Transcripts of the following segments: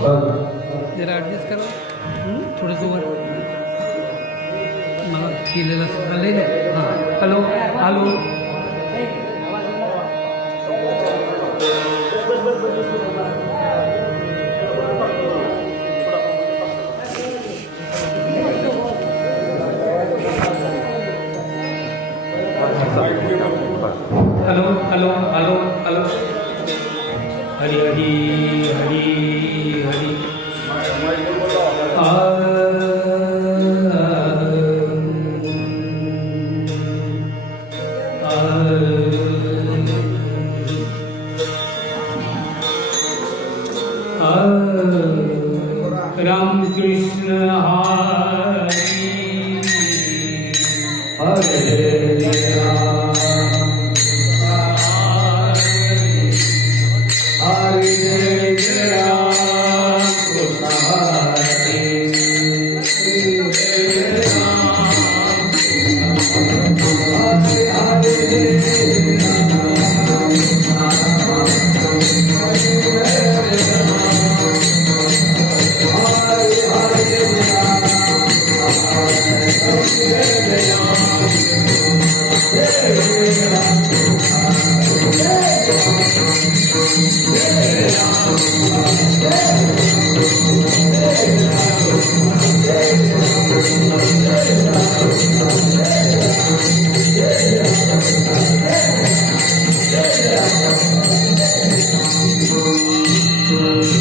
जरा ॲडजस्ट करा थोडंसं वर मला केलेलं आलं ना. हां hello hello hello hello hello hello Hari Hari Hari Hari Ram Krishna Hari हरे राम हरे राम Thank you.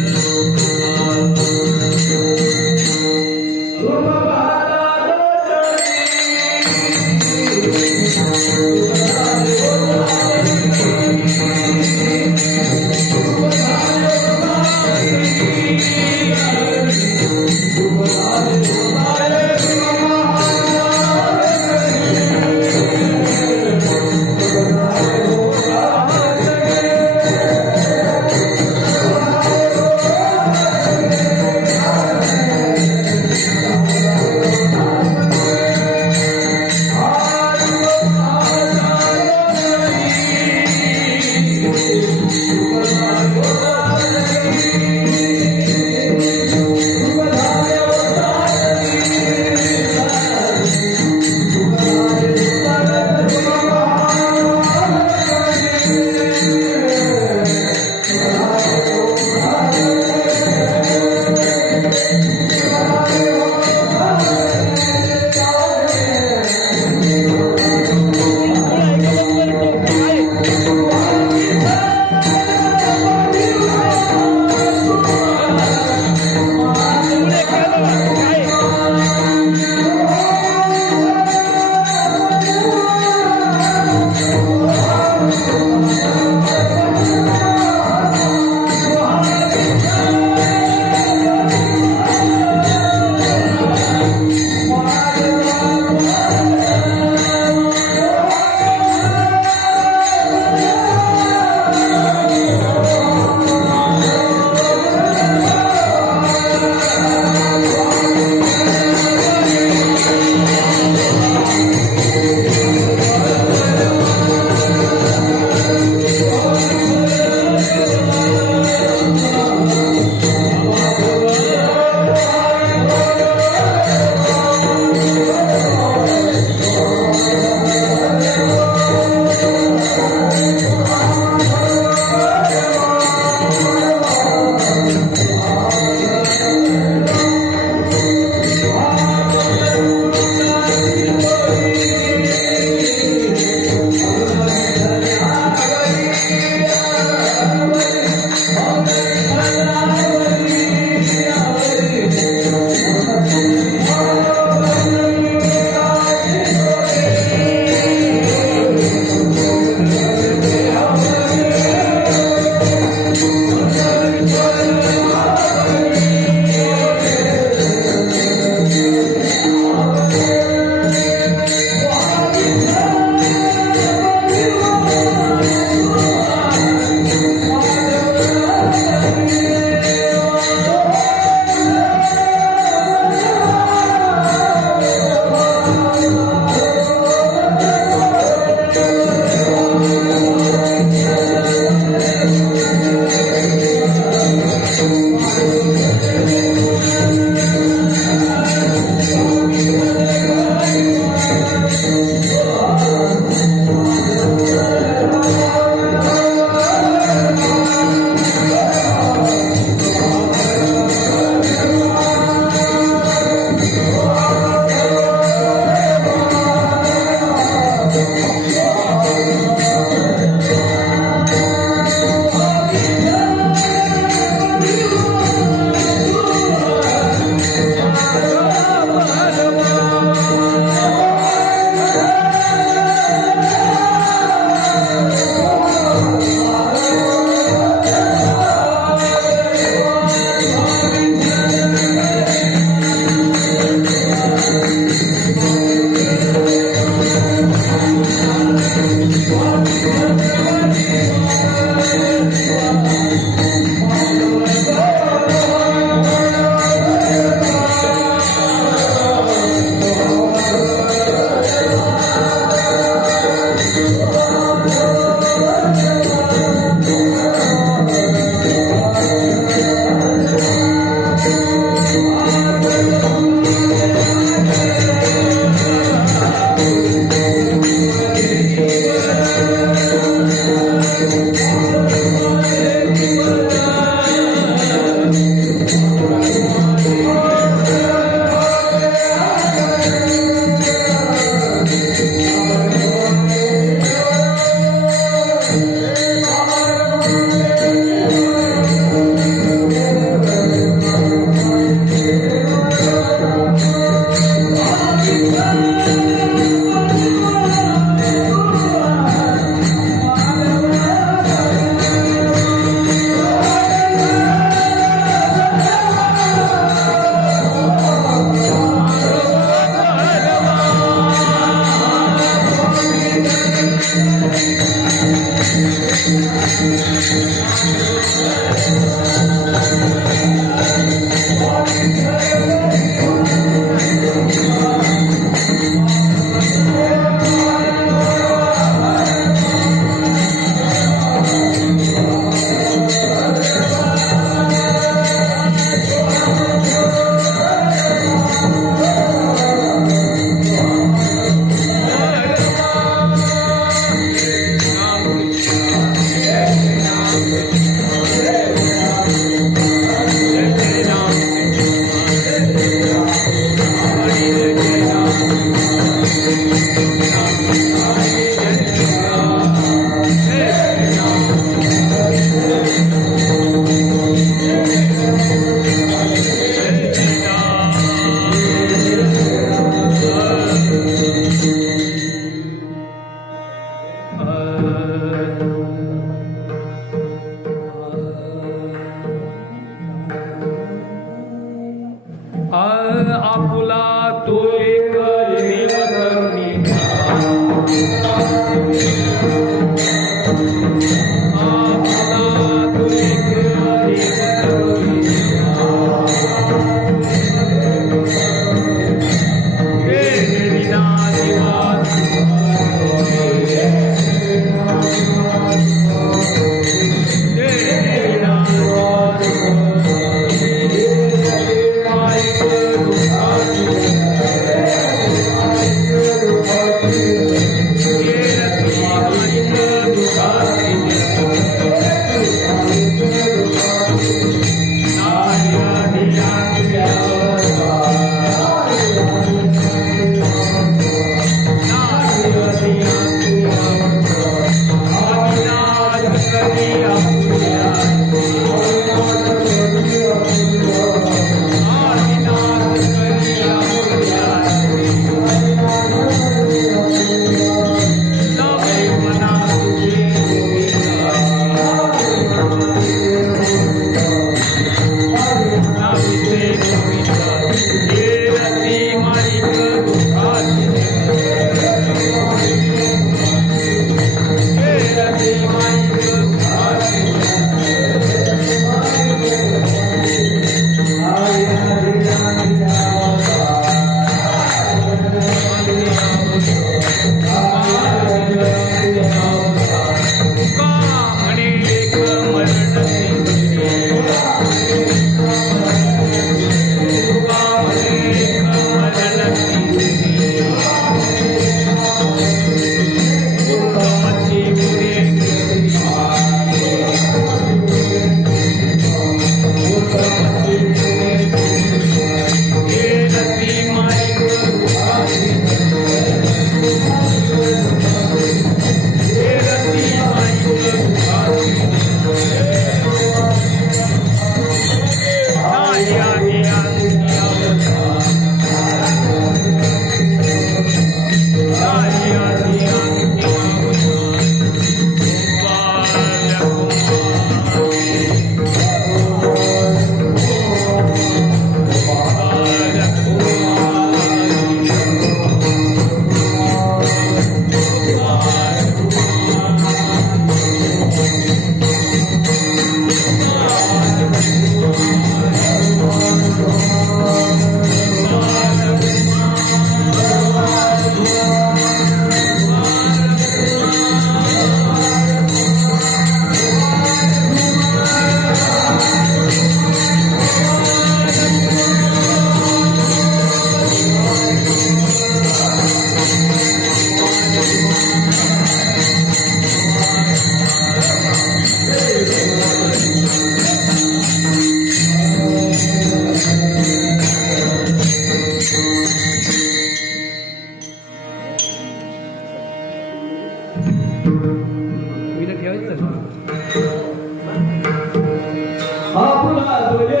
आपला तुझे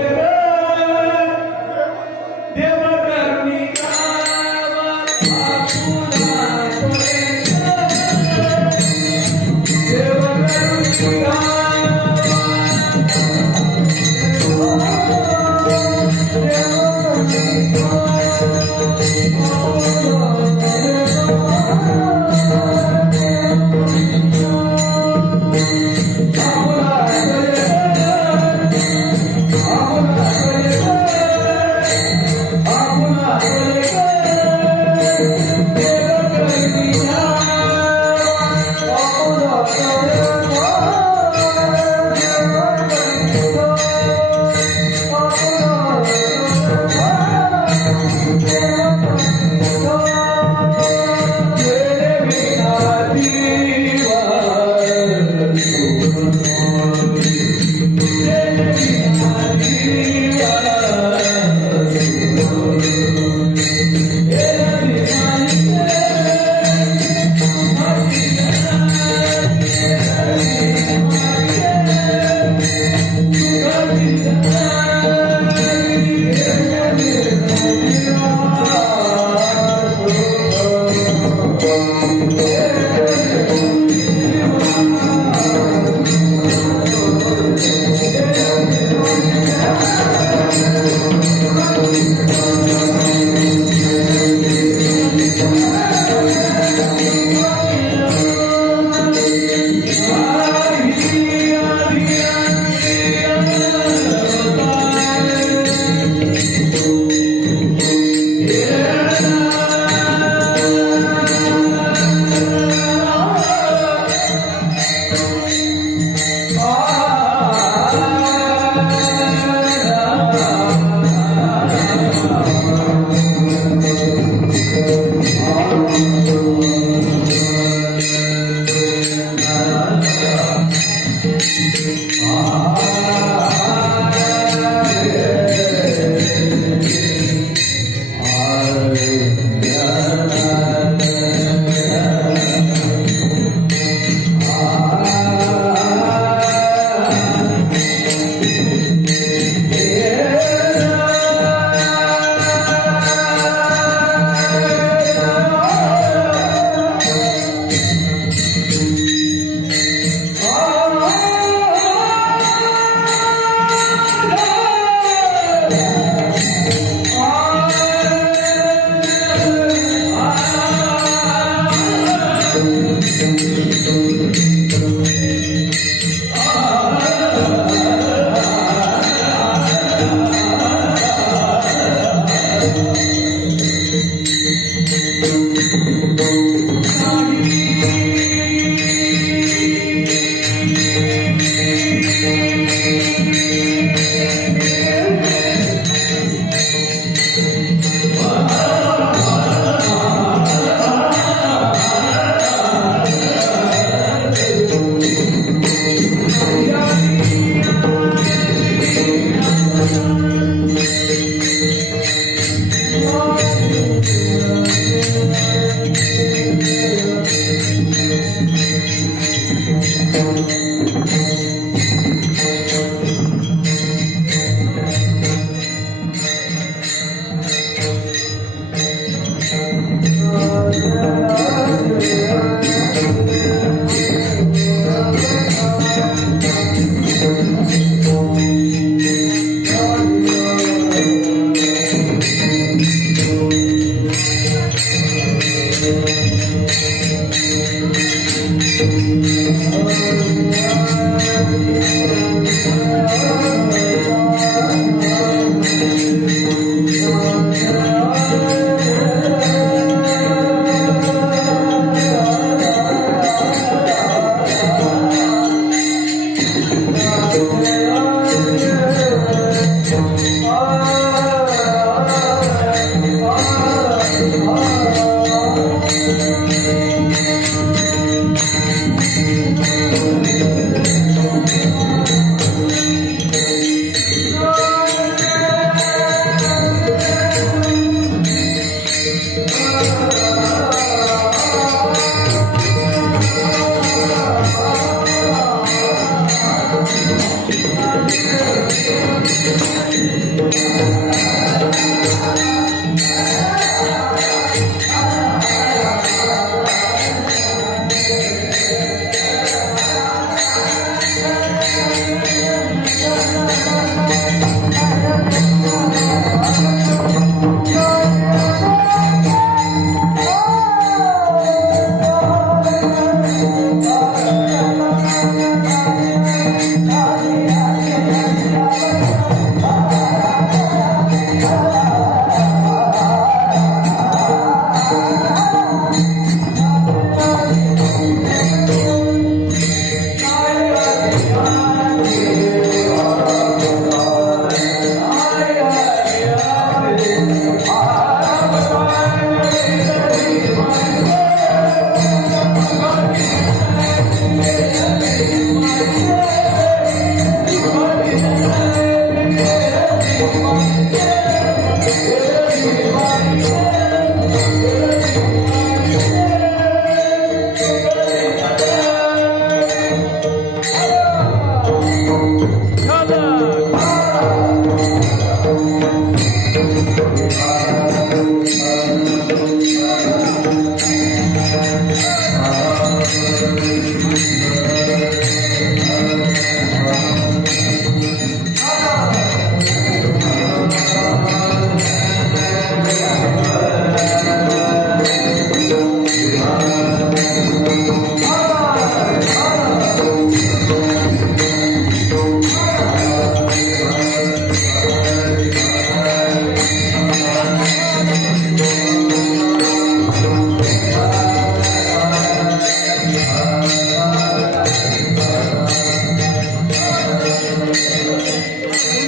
देव करुणी गावा आपला देव करुणी गावा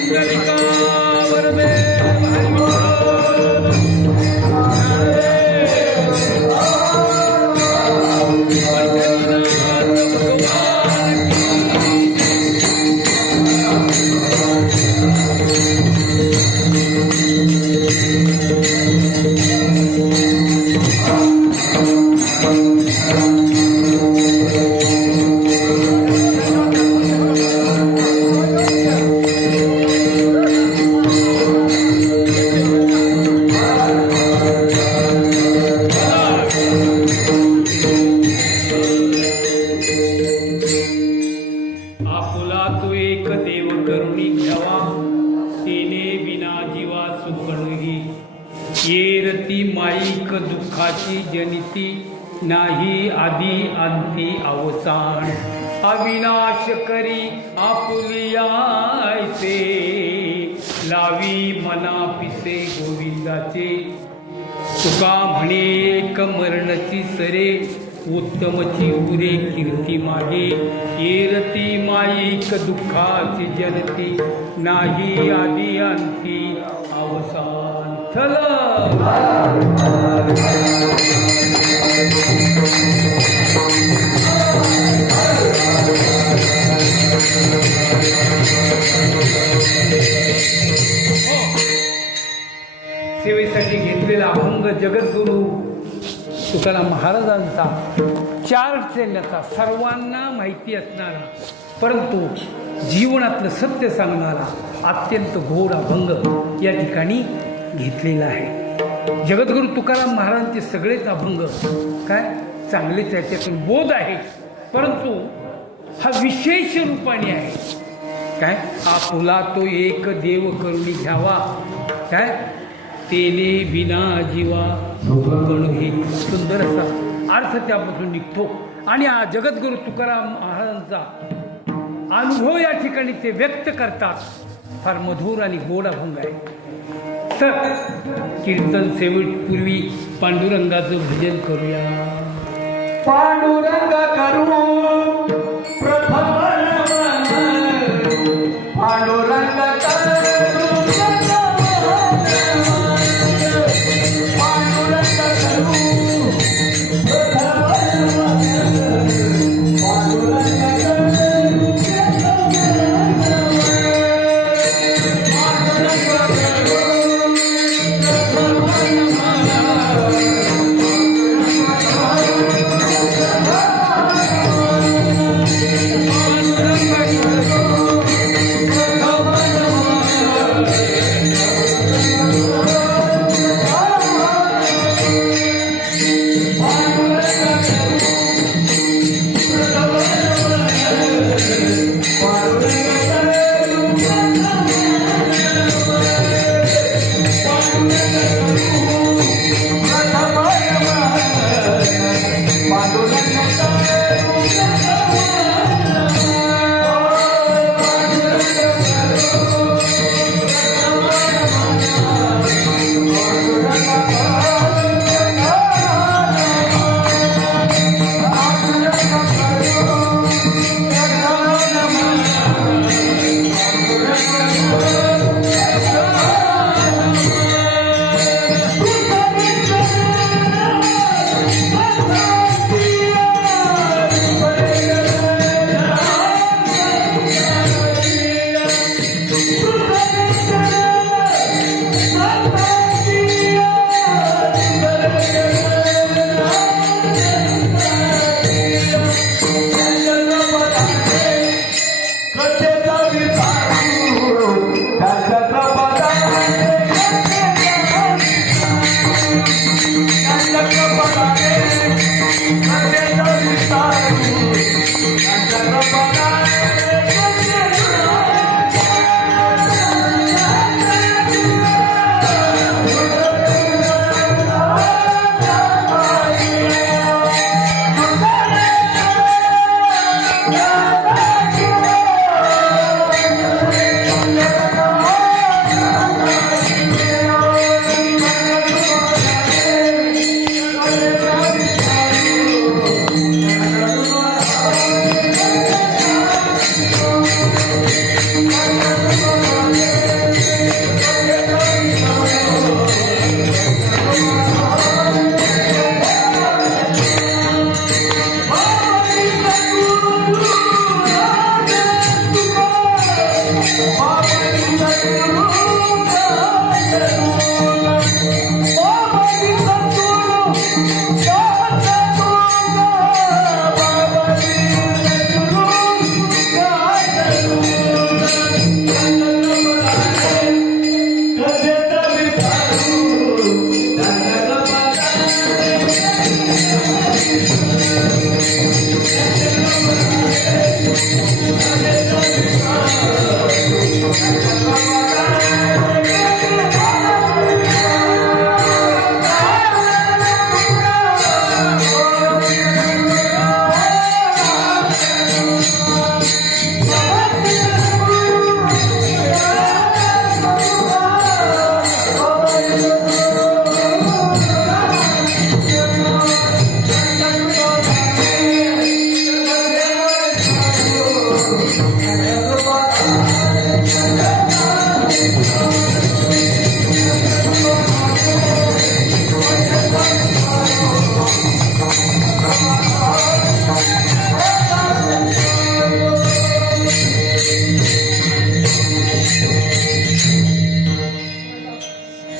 पुंडलिका वरदे हरी बोल. आपुला तो एक देव करुणी घ्यावा, तेने बिना जीवा सुखणगी. येरती माईक दुःखाची जनिती, नाही आधी अंती अवसान. अविनाश करी आपुलियाचे, लावी मना पिसे गोविंदाचे. तुका म्हणे एक मरणची सरे, उत्तमची उरे कीर्ती मागे. येरती माईक दुःखाची जनती, नाही आधी अंती अवसान. चला सेवेसाठी घेतलेला अभंग जगद्गुरु तुकाराम महाराजांचा, चार चैन्याचा, सर्वांना माहिती असणारा परंतु जीवनातलं सत्य सांगणारा अत्यंत घोर अभंग या ठिकाणी घेतलेला आहे. जगद्गुरु तुकाराम महाराजांचे सगळेच अभंग काय चांगलेच त्याच्यातून बोध आहे, परंतु हा विशेष रूपाने आहे. काय आपुला तो एक देव करुणी घ्यावा, काय तेने बिना जीवा हे सुंदर असा अर्थ त्यापासून निघतो. आणि हा जगद्गुरु तुकाराम महाराजांचा अनुभव या ठिकाणी ते व्यक्त करतात. फार मधुर आणि गोड अभंग आहे. तर कीर्तन सेवेपूर्वी पांडुरंगाचं भजन करूया. पांडुरंग करू प्रथम पांडुरंग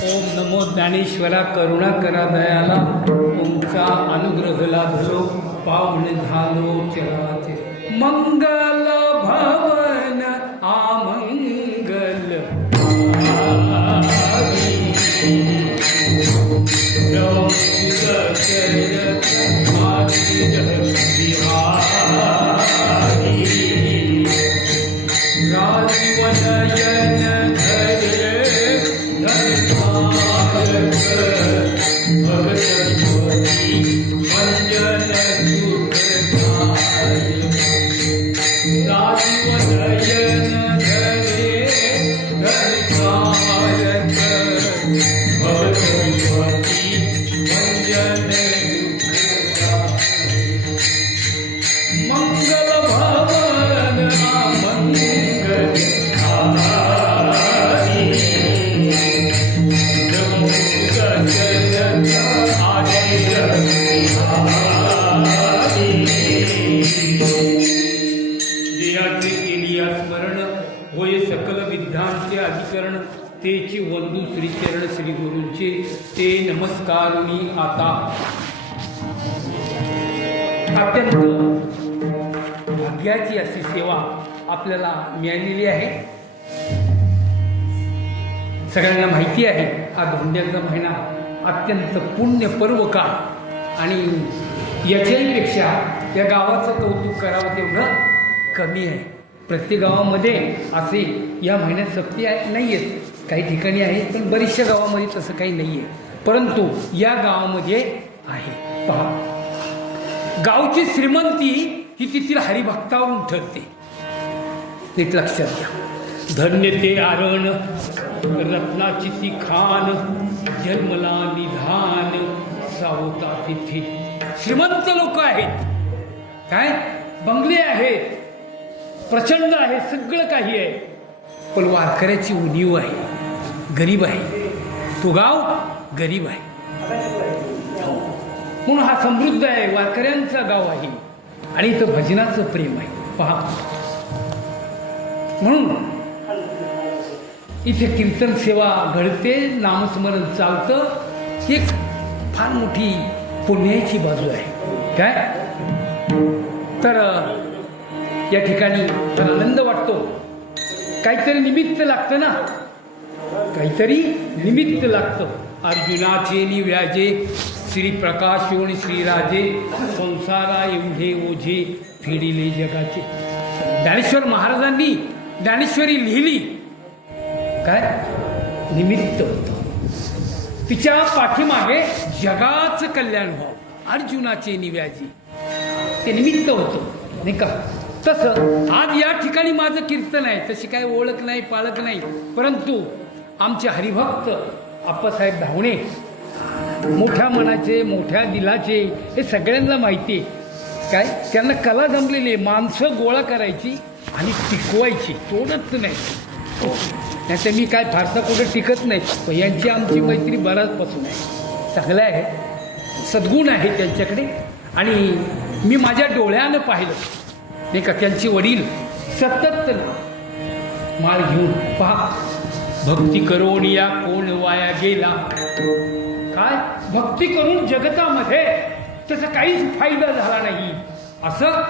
ओम नमो ज्ञानेश्वरा करुणा करा दयाला तुमचा अनुग्रह लाभलो पावन झालो चराचे मंगल भवन आमंगल राजीवनयन धरे मंगल भवन मंगल देयाचे केलिया स्मरण होय सकल विद्यांचे अधिकरण तेची वंदू श्रीचरण श्री गुरूंचे ते नमस्कारुनी आता अत्यंत भाग्याची अशी सेवा आपल्याला मिळालेली आहे. सगळ्यांना माहिती आहे हा धोंड्याचा महिना अत्यंत पुण्य पर्व काळ आणि याच्याहीपेक्षा या गावाचं कौतुक करावं तेवढं कमी आहे. प्रत्येक गावामध्ये असे या महिन्यात सक्ती नाही आहेत, काही ठिकाणी आहे पण बऱ्याचशा गावामध्ये तसं काही नाही आहे, परंतु या गावामध्ये आहे. पहा गावची श्रीमंती ही तिथील हरिभक्तावरून ठरते, एक लक्षात घ्या. धन्य ते आरण रत्नाची ती खान जन्मला निधान सावता तिथे. श्रीमंत लोक आहेत, काय बंगले आहेत, प्रचंड आहे, सगळं काही आहे, पण वारकऱ्याची उणीव आहे, गरीब आहे. तो गाव गरीब आहे म्हणून हा समृद्ध आहे, वारकऱ्यांचा गाव आहे आणि इथं भजनाचं प्रेम आहे. पहा म्हणून इथे कीर्तन सेवा घडते, नामस्मरण चालतं, एक फार मोठी पुण्याची बाजू आहे. काय तर या ठिकाणी तर आनंद वाटतो. काहीतरी निमित्त लागतं ना, काहीतरी निमित्त लागतं. अर्जुनाचे निव्याजे श्री प्रकाशोन श्रीराजे संसारा एवढे ओझे फेडिले जगाचे. ज्ञानेश्वर महाराजांनी ज्ञानेश्वरी लिहिली, काय निमित्त होतं, तिच्या पाठीमागे जगाचं कल्याण व्हावं. अर्जुनाचे निव्याजी ते निमित्त होतं नाही का. तसं आज या ठिकाणी माझं कीर्तन आहे, तशी काय ओळख नाही पाळख नाही, परंतु आमचे हरिभक्त आप्पासाहेब धावणे मोठ्या मनाचे मोठ्या दिलाचे हे सगळ्यांना माहिती आहे. काय त्यांना कला जमलेली, माणसं गोळा करायची आणि टिकवायची, तोडत नाही. नाही तर मी काय फारसा कुठं टिकत नाही, पण यांची आमची मैत्री बराचपासून आहे, चांगलं आहे, सद्गुण आहे त्यांच्याकडे. आणि मी माझ्या डोळ्यानं पाहिलं नाही का, त्यांचे वडील सतत माळ घेऊन पहा, भक्ती करून या कोण वाया गेला. काय भक्ती करून जगतामध्ये त्याचा काहीच फायदा झाला नाही असं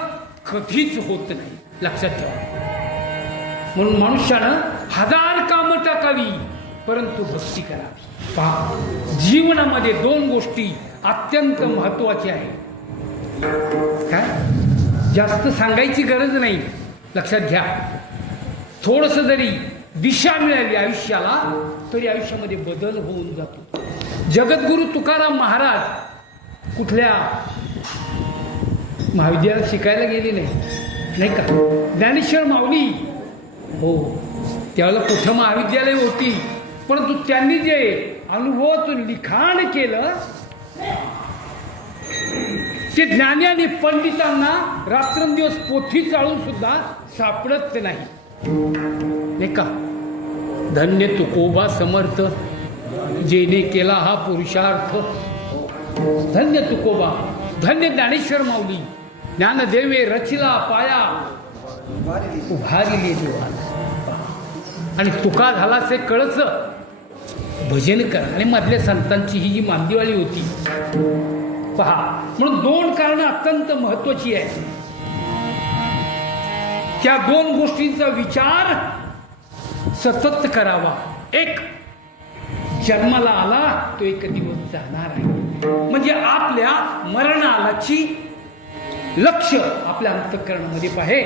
कधीच होत नाही, लक्षात ठेवा. म्हणून मनुष्यानं 1000 कामं टाकावी परंतु भक्ती करावी. पहा जीवनामध्ये 2 गोष्टी अत्यंत महत्वाच्या आहेत. काय जास्त सांगायची गरज नाही, लक्षात घ्या. थोडंसं जरी दिशा मिळाली आयुष्याला, तरी आयुष्यामध्ये बदल होऊन जातो. जगद्गुरु तुकाराम महाराज कुठल्या महाविद्यालयात शिकायला गेले नाही का? ज्ञानेश्वर माऊली हो, त्यावेळेला कुठं महाविद्यालय होती, परंतु त्यांनी जे अनुभवातून लिखाण केलं ते ज्ञानी आणि पंडितांना रात्रंदिवस पोथी चाळून सुद्धा सापडत नाही का? धन्य तुकोबा समर्थ, जेने केला हा पुरुषार्थ. धन्य तुकोबा, धन्य ज्ञानेश्वर माऊली, ज्ञानदेवे रचिला पाया, उभारिले देवा. आणि तुका झालासे कळच, भजन करा. आणि मधल्या संतांची ही जी मांदिवाळी होती पहा. म्हणून दोन कारणं अत्यंत महत्वाची आहे. त्या दोन गोष्टींचा विचार सतत करावा. एक, जन्माला आला तो एक दिवस जाणार आहे, म्हणजे आपल्या मरणालाची लक्ष आपल्या अंतःकरणामध्ये पाहे.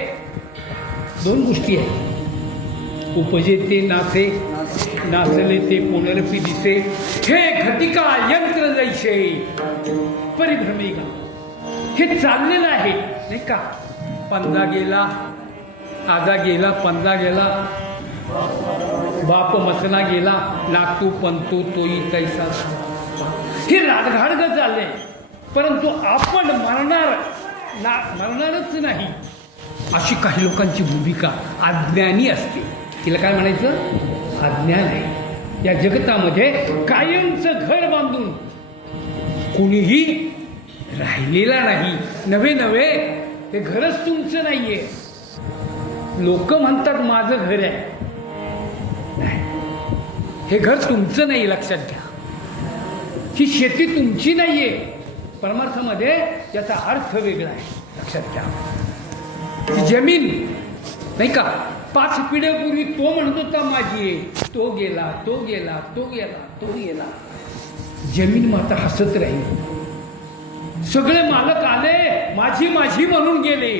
दोन गोष्टी आहेत. उपजे ते नासे, नासले ते पुनरपी दिसे, हे घटिका यंत्र जैसे परिभ्रमेगा. हे चाललेलं आहे नाही का? पंजा गेला, आजा गेला, पंजा गेला, बाप मसना गेला, नातू पंतू तोही तैसा. हे राजघाडग चालले, परंतु आपण मरणारच नाही अशी काही लोकांची भूमिका अज्ञानी असते. तिला काय म्हणायचं? अज्ञान आहे. या जगतामध्ये कायमचं घर बांधून कोणीही राहिलेला नाही. नवे नवे हे घरच तुमचं नाहीये. लोक म्हणतात माझं घर आहे, नाही, हे घर तुमचं नाही. लक्षात घ्या, ही शेती तुमची नाहीये. परमार्थामध्ये याचा अर्थ वेगळा आहे. लक्षात घ्या, ही जमीन नाही का, 5 पिढ्यापूर्वी तो म्हणत होता माझी आहे, तो गेला, तो गेला, तो गेला, तो गेला. जमीन माता हसत राहील. सगळे मालक आले, माझी माझी म्हणून गेले.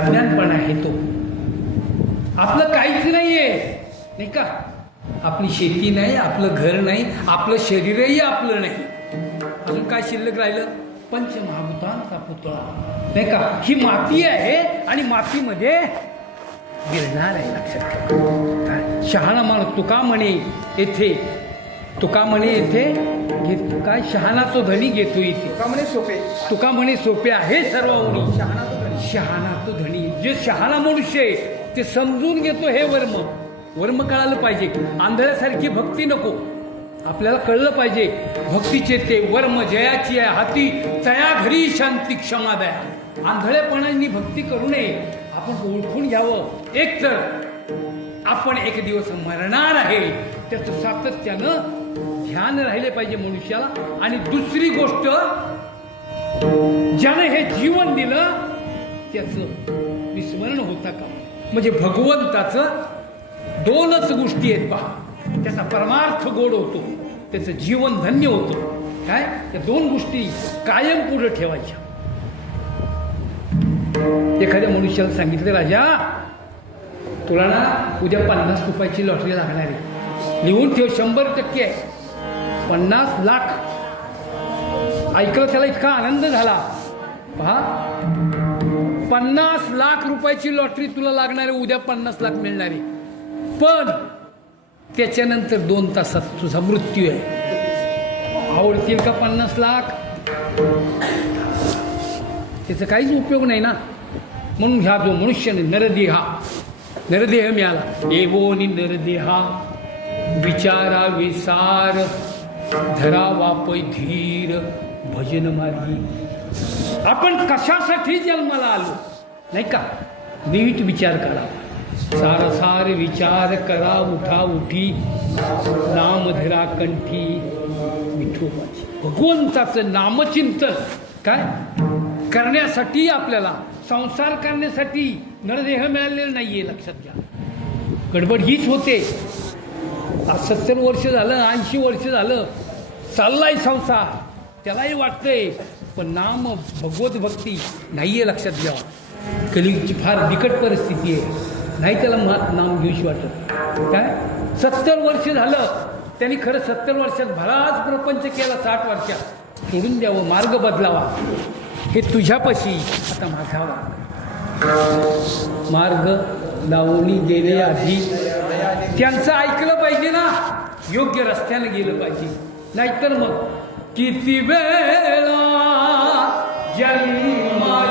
अज्ञानपणा आहे तो. आपलं काहीच नाहीये नाही का? आपली शेती नाही, आपलं घर नाही, आपलं शरीरही आपलं नाही. अजून काय शिल्लक राहिलं? पंचमहाभूतांचा पुतळा नाही का? ही माती आहे आणि मातीमध्ये गिरणार आहे. लक्षात ठेवा. शहाणा माणूस तुका म्हणे येथे, तुका म्हणे येथे काय शहाणा तो धनी घेतो इथे. तुका म्हणे सोपे आहे सर्वांनी, शहाणा तो धनी. जे शहाणा मनुष्य आहे ते समजून घेतो हे वर्म कळालं पाहिजे. आंधळ्यासारखी भक्ती नको. आपल्याला कळलं पाहिजे भक्तीचे ते वर्म जयाची आहे हाती, तया घरी शांती क्षमा दया. आंधळेपणाने भक्ती करू नये. आपण ओळखून घ्यावं एक तर आपण एक दिवस मरणार आहे, त्याचं सातत्यानं ध्यान राहिले पाहिजे मनुष्याला. आणि दुसरी गोष्ट, ज्याने हे जीवन दिलं त्याचं विस्मरण होता का? म्हणजे भगवंताचं दोनच गोष्टी आहेत पहा. त्याचा परमार्थ गोड होतो, त्याचं जीवन धन्य होतं. काय? त्या दोन गोष्टी कायम पुढे ठेवायच्या. एखाद्या मनुष्याला सांगितलं, राजा तुला ना उद्या 50 रुपयाची लॉटरी लागणार आहे, लिहून ठेव, 100% आहे, 50 लाख. ऐकलं त्याला इतका आनंद झाला पहा. 50 लाख रुपयाची लॉटरी तुला लागणारे, उद्या 50 लाख मिळणारे, पण त्याच्यानंतर 2 तासात तुझा मृत्यू आहे. आवडतील का 50 लाख? त्याचा काहीच उपयोग नाही ना. म्हणून ह्या जो मनुष्याने नरदेह मिळाला, एवोनी नरदेहा विचारा विसार धरावा पै धीर भजन मार्गी. आपण कशासाठी जन्माला आलो नाही का, नीट विचार करा. सारसार विचार करा उठा उठी, नाम धरा कंठी विठोबाची. भगवंताचं नामचिंतन काय करण्यासाठी, आपल्याला संसार करण्यासाठी नरदेह मिळालेला नाहीये. लक्षात घ्या. गडबड हीच होते. आज 70 वर्ष झालं, 80 वर्ष झालं, चाललाय संसार, त्यालाही वाटतंय, पण नाम भगवत भक्ती नाहीये. लक्षात घ्या. कलियुगची फार बिकट परिस्थिती आहे, नाही त्याला नाम घेऊशी वाटत. काय 70 वर्ष झालं, त्यांनी खरं 70 वर्षात भराच प्रपंच केला, 60 वर्षात सोडून द्यावं, मार्ग बदलावा. हे तुझ्यापाशी आता माझा मार्ग लावून गेले आधी, त्यांचं ऐकलं पाहिजे ना, योग्य रस्त्याने गेलं पाहिजे. नाहीतर मग किती वेळा जन्माय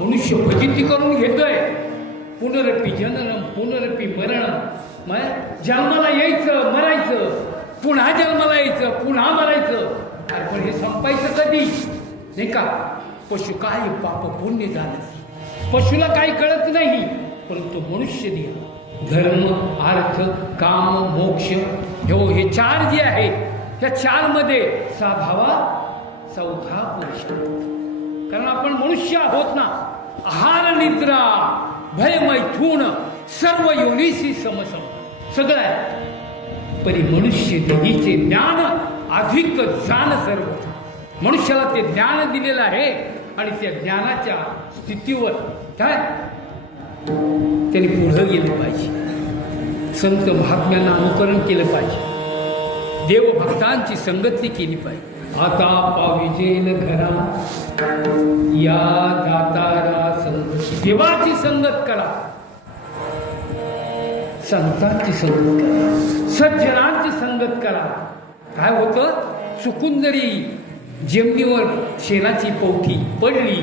मनुष्य फजिती करून घेतोय. पुनरपी जननम पुनरपी मरणम. जन्माला यायचं, मरायचं, पुन्हा जन्माला यायचं, पुन्हा मरायचं. अरे पण हे संपायचं कधी? नाही का? पशु काय पाप पुण्य झालं, पशुला काही कळत नाही. परंतु मनुष्य देह धर्म अर्थ काम मोक्ष हे चार जे आहेत, त्या चार मध्ये भावा चौथा पुरुष. कारण आपण मनुष्य आहोत ना. आहार निद्रा भय मैथून सर्व योनीशी समसम सगळं आहे. परी मनुष्य देहीचे ज्ञान अधिक जाण सर्व. मनुष्याला ते ज्ञान दिलेलं आहे आणि त्या ज्ञानाच्या स्थितीवर काय त्यांनी पुढं गेलं पाहिजे. संत महात्म्यांना अनुकरण केलं पाहिजे. देवभक्तांची संगती केली पाहिजे. आता पाविजेल घरा या दातारा संगती. देवाची संगत करा, संतांची संगत करा, सज्जनांची संगत करा. काय होतं? चुकून जरी जमिनीवर शेणाची पवठी पडली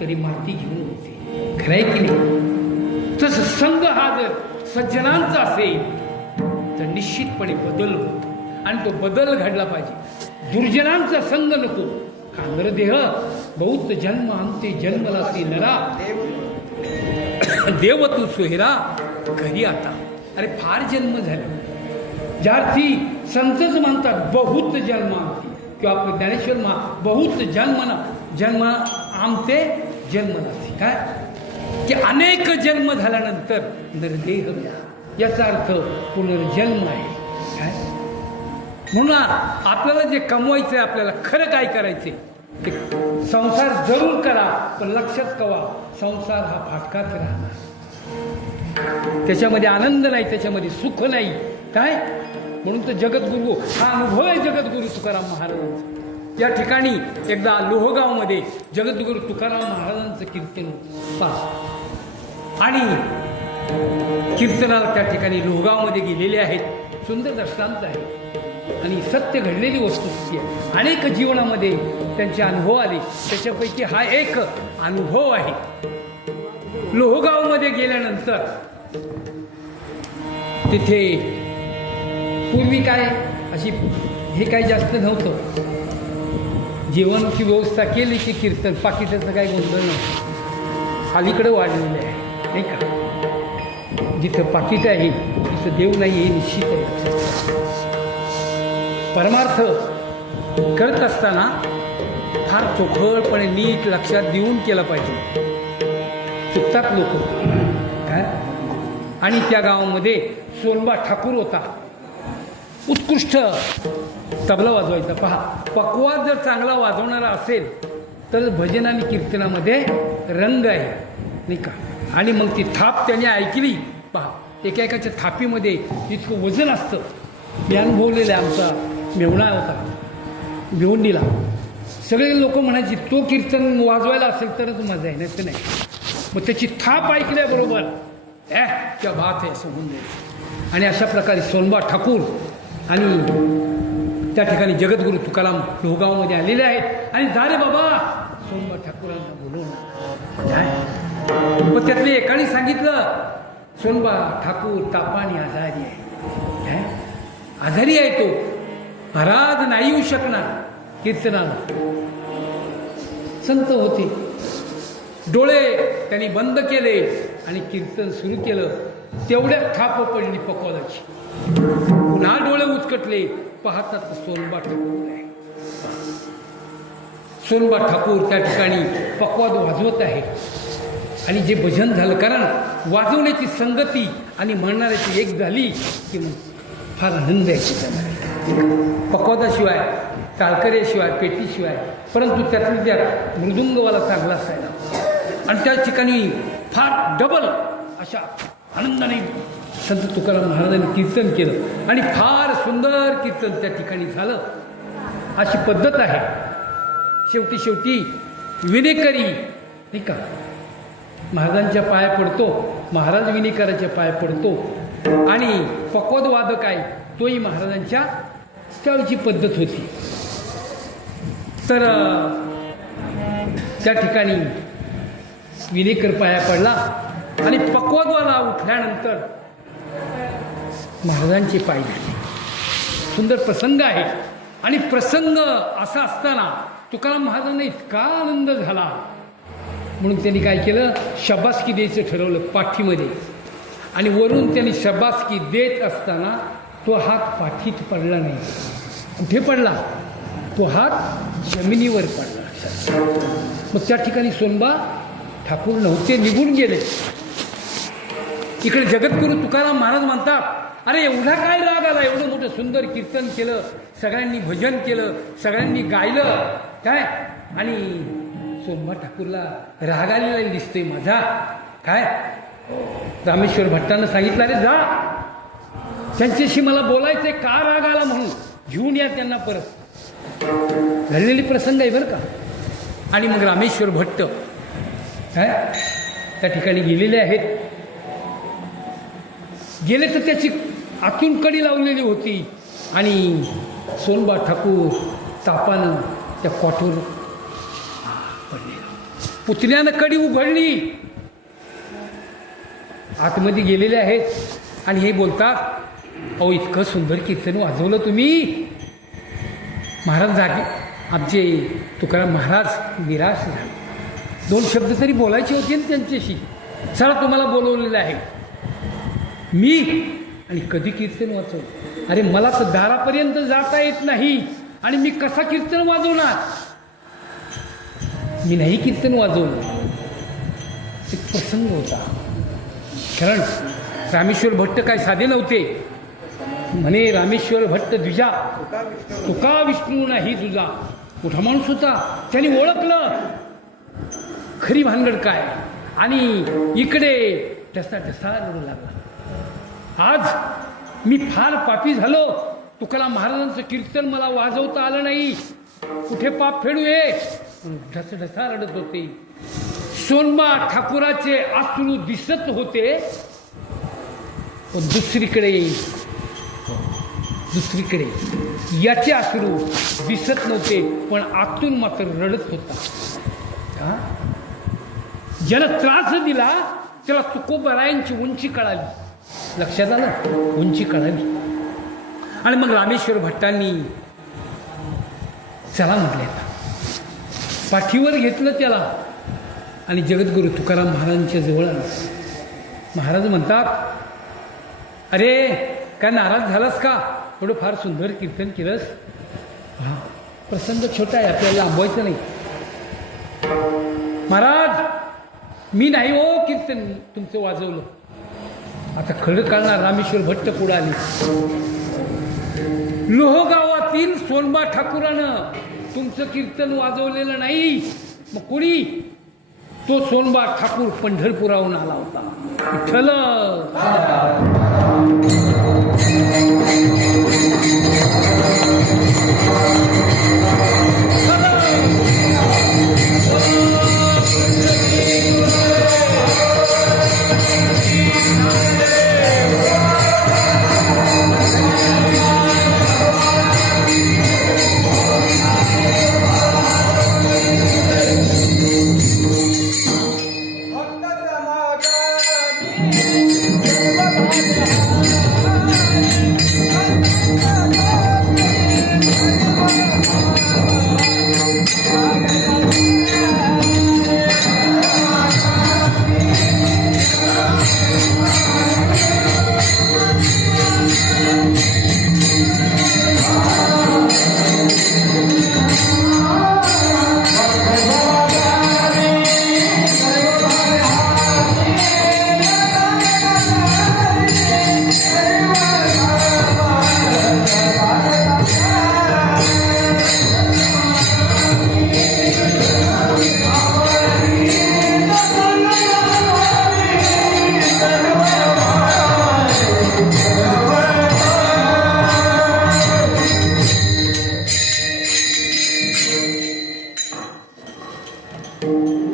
तरी माती घेऊन होते. खरं आहे की नाही? तसं संघ हा जर सज्जनांचा असेल तर निश्चितपणे बदल होतो आणि तो बदल घडला पाहिजे. दुर्जनांचा संघ नको. कांद्रदेह बहुत जन्म आमचे जन्मलासी नरा देव तू सोहेरा घरी आता. अरे फार जन्म झाले. ज्यार्थी संतच म्हणतात बहुत जन्म आमचे, किंवा आपलं ज्ञानेश्वर बहुत जन्म आमचे जन्मलासी. काय की अनेक जन्म झाल्यानंतर नरदेह याचा अर्थ पुनर्जन्म आहे. काय म्हणून आपल्याला जे कमवायचं आहे, आपल्याला खरं काय करायचे ते संसार जरूर करा, पण लक्षात ठेवा संसार हा फाटकाच राहणार. त्याच्यामध्ये आनंद नाही, त्याच्यामध्ये सुख नाही. काय म्हणून तर जगद्गुरू हा अनुभव आहे. जगद्गुरू तुकाराम महाराजांचा या ठिकाणी एकदा लोहगावमध्ये जगद्गुरू तुकाराम महाराजांचं कीर्तन पहा. आणि कीर्तनाला त्या ठिकाणी लोहगावमध्ये गेलेले आहेत. सुंदर दृष्टांत आहे आणि सत्य घडलेली वस्तुस्थिती आहे. अनेक जीवनामध्ये त्यांचे अनुभव आले, त्याच्यापैकी हा एक अनुभव आहे. लोहगावमध्ये गेल्यानंतर तिथे पूर्वी काय अशी हे काही जास्त नव्हतं. जेवणाची व्यवस्था केली की कीर्तन, पाकिटाचं काही गोंधळ नव्हतं. अलीकडं वाढलेलं आहे नाही का? जिथं पाकिट आहे तिथं देव नाही हे निश्चित आहे. परमार्थ करत असताना फार चोखळपणे नीट लक्षात देऊन केला पाहिजे. चुकतात लोक. काय आणि त्या गावामध्ये सोनबा ठाकूर होता. उत्कृष्ट तबला वाजवायचा. पहा, पक्वाद जर चांगला वाजवणारा असेल तर भजन आणि कीर्तनामध्ये रंग आहे नाही का? आणि मग ती थाप त्याने ऐकली. पहा, एकेकाच्या थापीमध्ये इतकं वजन असतं. मी अनुभवलेलं आहे. आमचा मेवणा होता भिवंडीला. सगळे लोक म्हणायचे तो कीर्तन वाजवायला असेल तरच मजा आहे, नाही तर नाही. मग त्याची थाप ऐकल्याबरोबर क्या बात आहे असं होऊन जाईल. आणि अशा प्रकारे सोनबा ठाकूर आणि त्या ठिकाणी जगद्गुरू तुकाराम लोहगावमध्ये आलेले आहेत. आणि जा रे बाबा सोनबा ठाकूरांना बोलवून. मग त्यातले एकाने सांगितलं सोनबा ठाकूर तापाने आजारी आहे. आजारी आहे तो, महाराज नाही येऊ शकणार कीर्तनाला. संत होते. डोळे त्यांनी बंद केले आणि कीर्तन सुरू केलं. तेवढ्यात थाप पडली पकवादाची. पुन्हा डोळे उचकटले. पाहतात सोनबा ठाकूर आहे. सोनबा ठाकूर त्या ठिकाणी पकवाद वाजवत आहे. आणि जे भजन झालं, कारण वाजवण्याची संगती आणि म्हणणाऱ्याची एक झाली की मग फार आनंद आहे. पकवादाशिवाय, तालकऱ्याशिवाय, पेटीशिवाय, परंतु त्यातून त्या मृदुंगवाला चांगला असायला. आणि त्या ठिकाणी फार डबल अशा आनंदाने संत तुकाराम महाराजांनी कीर्तन केलं आणि फार सुंदर कीर्तन त्या ठिकाणी झालं. अशी पद्धत आहे. शेवटी विनेकरी नाही का महाराजांच्या पाया पडतो. महाराज विनेकराच्या पाया पडतो. आणि पकवाद वादक आहे तोही महाराजांच्या त्यावेळची पद्धत होती. तर त्या ठिकाणी विनेकर पाया पडला आणि पक्वाद्वाला उठल्यानंतर महाराजांचे पाय धरले. सुंदर प्रसंग आहे. आणि प्रसंग असा असताना तुकाराम महाराजांना इतका आनंद झाला म्हणून त्यांनी काय केलं, शबासकी द्यायचं ठरवलं पाठीमध्ये. आणि वरून त्यांनी शबासकी देत असताना तो हात पाठीत पडला नाही. कुठे पडला? तो हात जमिनीवर पडला. मग त्या ठिकाणी सोनबा ठाकूर नव्हते, निघून गेले. इकडे जगद्गुरू तुकाराम महाराज म्हणतात, अरे एवढा काय राग आला, एवढं मोठं सुंदर कीर्तन केलं, सगळ्यांनी भजन केलं, सगळ्यांनी गायलं काय, आणि सोनबा ठाकूरला राग आलेला दिसतोय माझा काय. रामेश्वर भट्टानं सांगितलं, अरे जा त्यांच्याशी मला बोलायचंय, का राग आला म्हणून घेऊन या त्यांना परत. घडलेली प्रसंग आहे बरं का. आणि मग रामेश्वर भट्ट काय त्या ठिकाणी गेलेले आहेत. गेले तर त्याची आतून कडी लावलेली होती आणि सोनबा ठाकूर तापानं त्या कॉटवर पडले. पुतण्यानं कडी उघडली, आतमध्ये गेलेले आहेत आणि हे बोलतात, अहो इतकं सुंदर कीर्तन वाजवलं तुम्ही. महाराज जागे, आमचे तुकाराम महाराज निराश झाले. दोन शब्द तरी बोलायचे होते ना त्यांच्याशी. चला तुम्हाला बोलवलेलं आहे मी, आणि कधी कीर्तन वाचवलं. अरे मला तर दारापर्यंत जाता येत नाही आणि मी कसा कीर्तन वाजवणार. मी नाही कीर्तन वाजवलं. एक प्रसंग होता. कारण रामेश्वर भट्ट काय साधे नव्हते. म्हणे रामेश्वर भट्ट द्विजा, तुका विष्णू नाही तुझा. मोठा माणूस होता, त्यांनी ओळखलं खरी भानगड काय. आणि इकडे ठसा ठसा रडू लागला. आज मी फार पापी झालो, तुकाराम महाराजांचं कीर्तन मला वाजवता आलं नाही, कुठे पाप फेडू ये. ढस ढसा रडत होते. सोनबा ठाकुराचे अश्रू दिसत होते, पण दुसरीकडे याचे अश्रू दिसत नव्हते, पण आतून मात्र रडत होता. ज्याला त्रास दिला त्याला तुकोबरायांची उंची कळाली. लक्षात आलं? उंची कळाली. आणि मग रामेश्वर भट्टांनी चला म्हटले, पाठीवर घेतलं त्याला आणि जगद्गुरू तुकाराम महाराजांच्या जवळ आलं. महाराज म्हणतात, अरे काय नाराज झालास का, थोडं फार सुंदर कीर्तन केलंस. हा प्रसंग छोटा आहे, आपल्याला लांबवायचं नाही. महाराज मी नाही हो कीर्तन तुमचं वाजवलं. आता खरं कळणार. रामेश्वर भट्ट पुढे आले. लोहगावातील सोनबा ठाकुरानं तुमचं कीर्तन वाजवलेलं नाही. मग कोणी? तो सोनबा ठाकूर पंढरपुराहून आला होता. विठ्ठल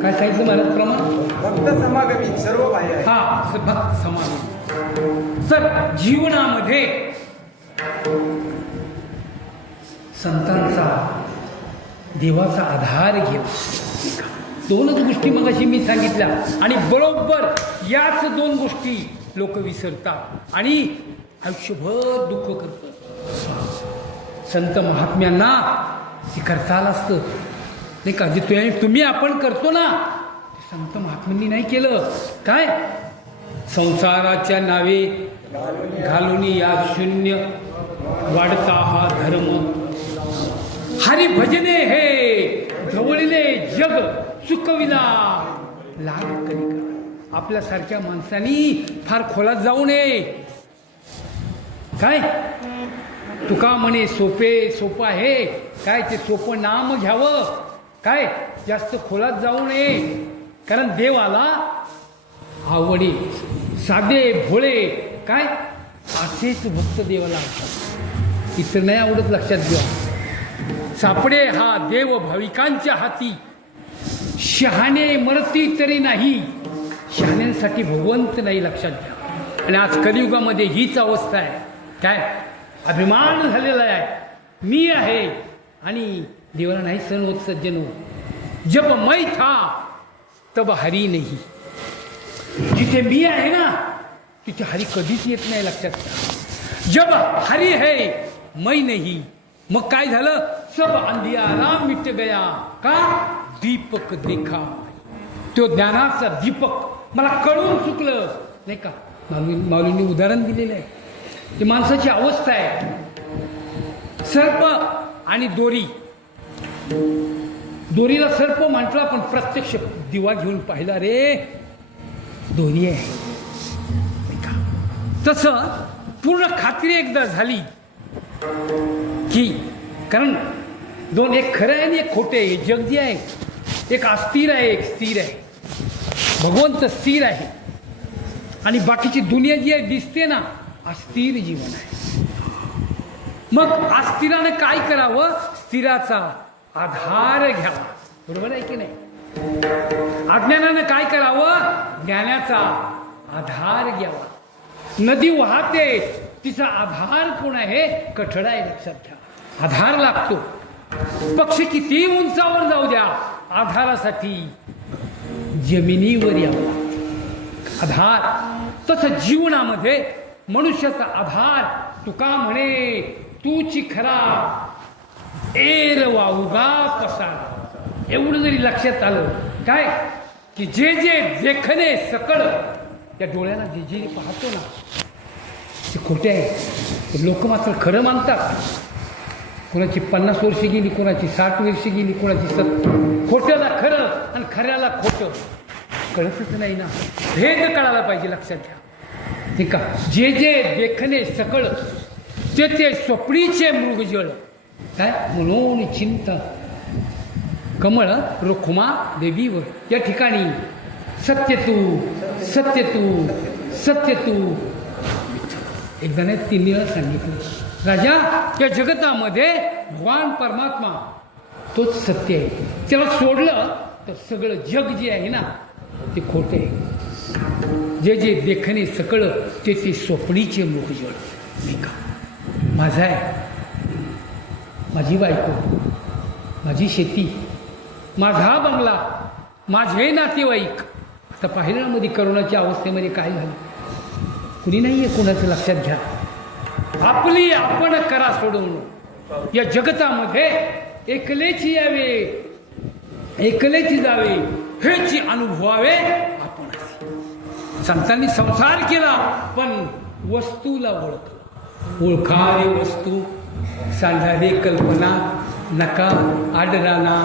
काय सांगितलं महाराज प्रमाण? भक्त समागमी सर्व बाह्य आहे. हा भक्त समागमी. तर जीवनामध्ये संतांचा देवाचा आधार घेऊन दोनच गोष्टी मगाशी मी सांगितल्या आणि बरोबर याच दोन गोष्टी लोक विसरतात आणि आयुष्यभर दुःख करतात. संत महात्म्यांना हे करता आलं असतं नाही का, जे तुम्ही आपण करतो ना ते संत महात्म्यांनी नाही केलं. काय संसाराच्या नावे घालून या शून्य वाढता हा धर्म, हरी भजने हे जवळले जग चुकविला लाग कलिका. आपल्यासारख्या माणसांनी फार खोलात जाऊ नये. काय तुका म्हणे सोपं आहे काय, ते सोपं नाम घ्यावं. काय जास्त खोलात जाऊ नये, कारण देवाला आवडे साधे भोळे काय असेच भक्त देवाला आवडतात, इतर नाही आवडत. लक्षात घ्या. सापडे हा देव भाविकांच्या हाती, शहाणे मरती तरी नाही, शहाण्यांसाठी भगवंत नाही. लक्षात घ्या. आणि आज कलियुगामध्ये हीच अवस्था आहे. काय अभिमान झालेला आहे, मी आहे आणि देवाला नाही सण होत. सज्जनो, जब मैं था तब हरी नाही. जिथे मी आहे ना तिथे हरी कधीच येत नाही. लक्षात घ्या. जब हरी है मैं नहीं, मग काय झालं, सब अंधियारा मिट गया. का दीपक देखा, तो ज्ञानाचा दीपक मला कळून चुकलं नाही का. माऊलींनी उदाहरण दिलेलं आहे. ती माणसाची अवस्था आहे. सर्प आणि दोरी, दोरीला सर्प म्हटला पण प्रत्यक्ष दिवा घेऊन पाहिला रे दोरी आहे. तसं पूर्ण खात्री एकदा झाली की, कारण दोन, एक खरं आहे आणि एक खोटे आहे. जग जे आहे एक अस्थिर आहे, एक स्थिर आहे. भगवंत स्थिर आहे आणि बाकीची दुनिया जी आहे दिसते ना अस्थिर जीवन आहे. मग अस्थिराने काय करावं, स्थिराचा आधार घ्यावा. बरोबर आहे की नाही. अज्ञानानं काय करावं, ज्ञानाचा आधार घ्यावा. नदी वाहते तिचा आधार कोण आहे, कठडा आहे. लक्षात घ्या. आधार लागतो. पक्षी किती उंचावर जाऊ द्या, आधारासाठी जमिनीवर यावं. आधार तसं जीवनामध्ये मनुष्याचा आधार. तुका म्हणे तूची खरा एर वाऊगा कसा. एवढं जरी लक्षात आलं काय की जे जे देखणे सकळ, त्या डोळ्याला जे जे पाहतो ना ते खोटे आहे. लोक मात्र खरं मानतात. कोणाची 50 वर्ष गेली, कोणाची 60 वर्ष गेली, कोणाची 70. खोट्याला खरं आणि खऱ्याला खोटं कळतच नाही ना. भेद कळायला पाहिजे. लक्षात घ्या. ठीक आहे. जे जे देखणे सकळ ते ते स्वप्नीचे मृगजळ. काय म्हणून चिंता कमळ रुक्मा देवीवर. या ठिकाणी सत्य तू सत्य तू सत्य तू एकदा नाही 3 वेळा सांगितलं. राजा, या जगतामध्ये भगवान परमात्मा तोच सत्य आहे. त्याला सोडलं तर सगळं जग जे आहे ना ते खोटे आहे. जे जे देखणे सकळ ते ते स्वप्नीचे मृगजळ. नाही का. माझा आहे, माझी बायको, माझी शेती, माझा बंगला, माझे नातेवाईक. आता पाहिलं ना मध्ये करोनाच्या अवस्थेमध्ये काय झालं. कुणी नाही आहे कोणाचं. लक्षात घ्या. आपली आपण करा सोडवणं. या जगतामध्ये एकलेची यावे, एकलेची जावे, हेची अनुभवावे आपण. संतांनी संसार केला पण वस्तूला ओळखलं. ओळखारे वस्तू सांधारे कल्पना, नका आडराना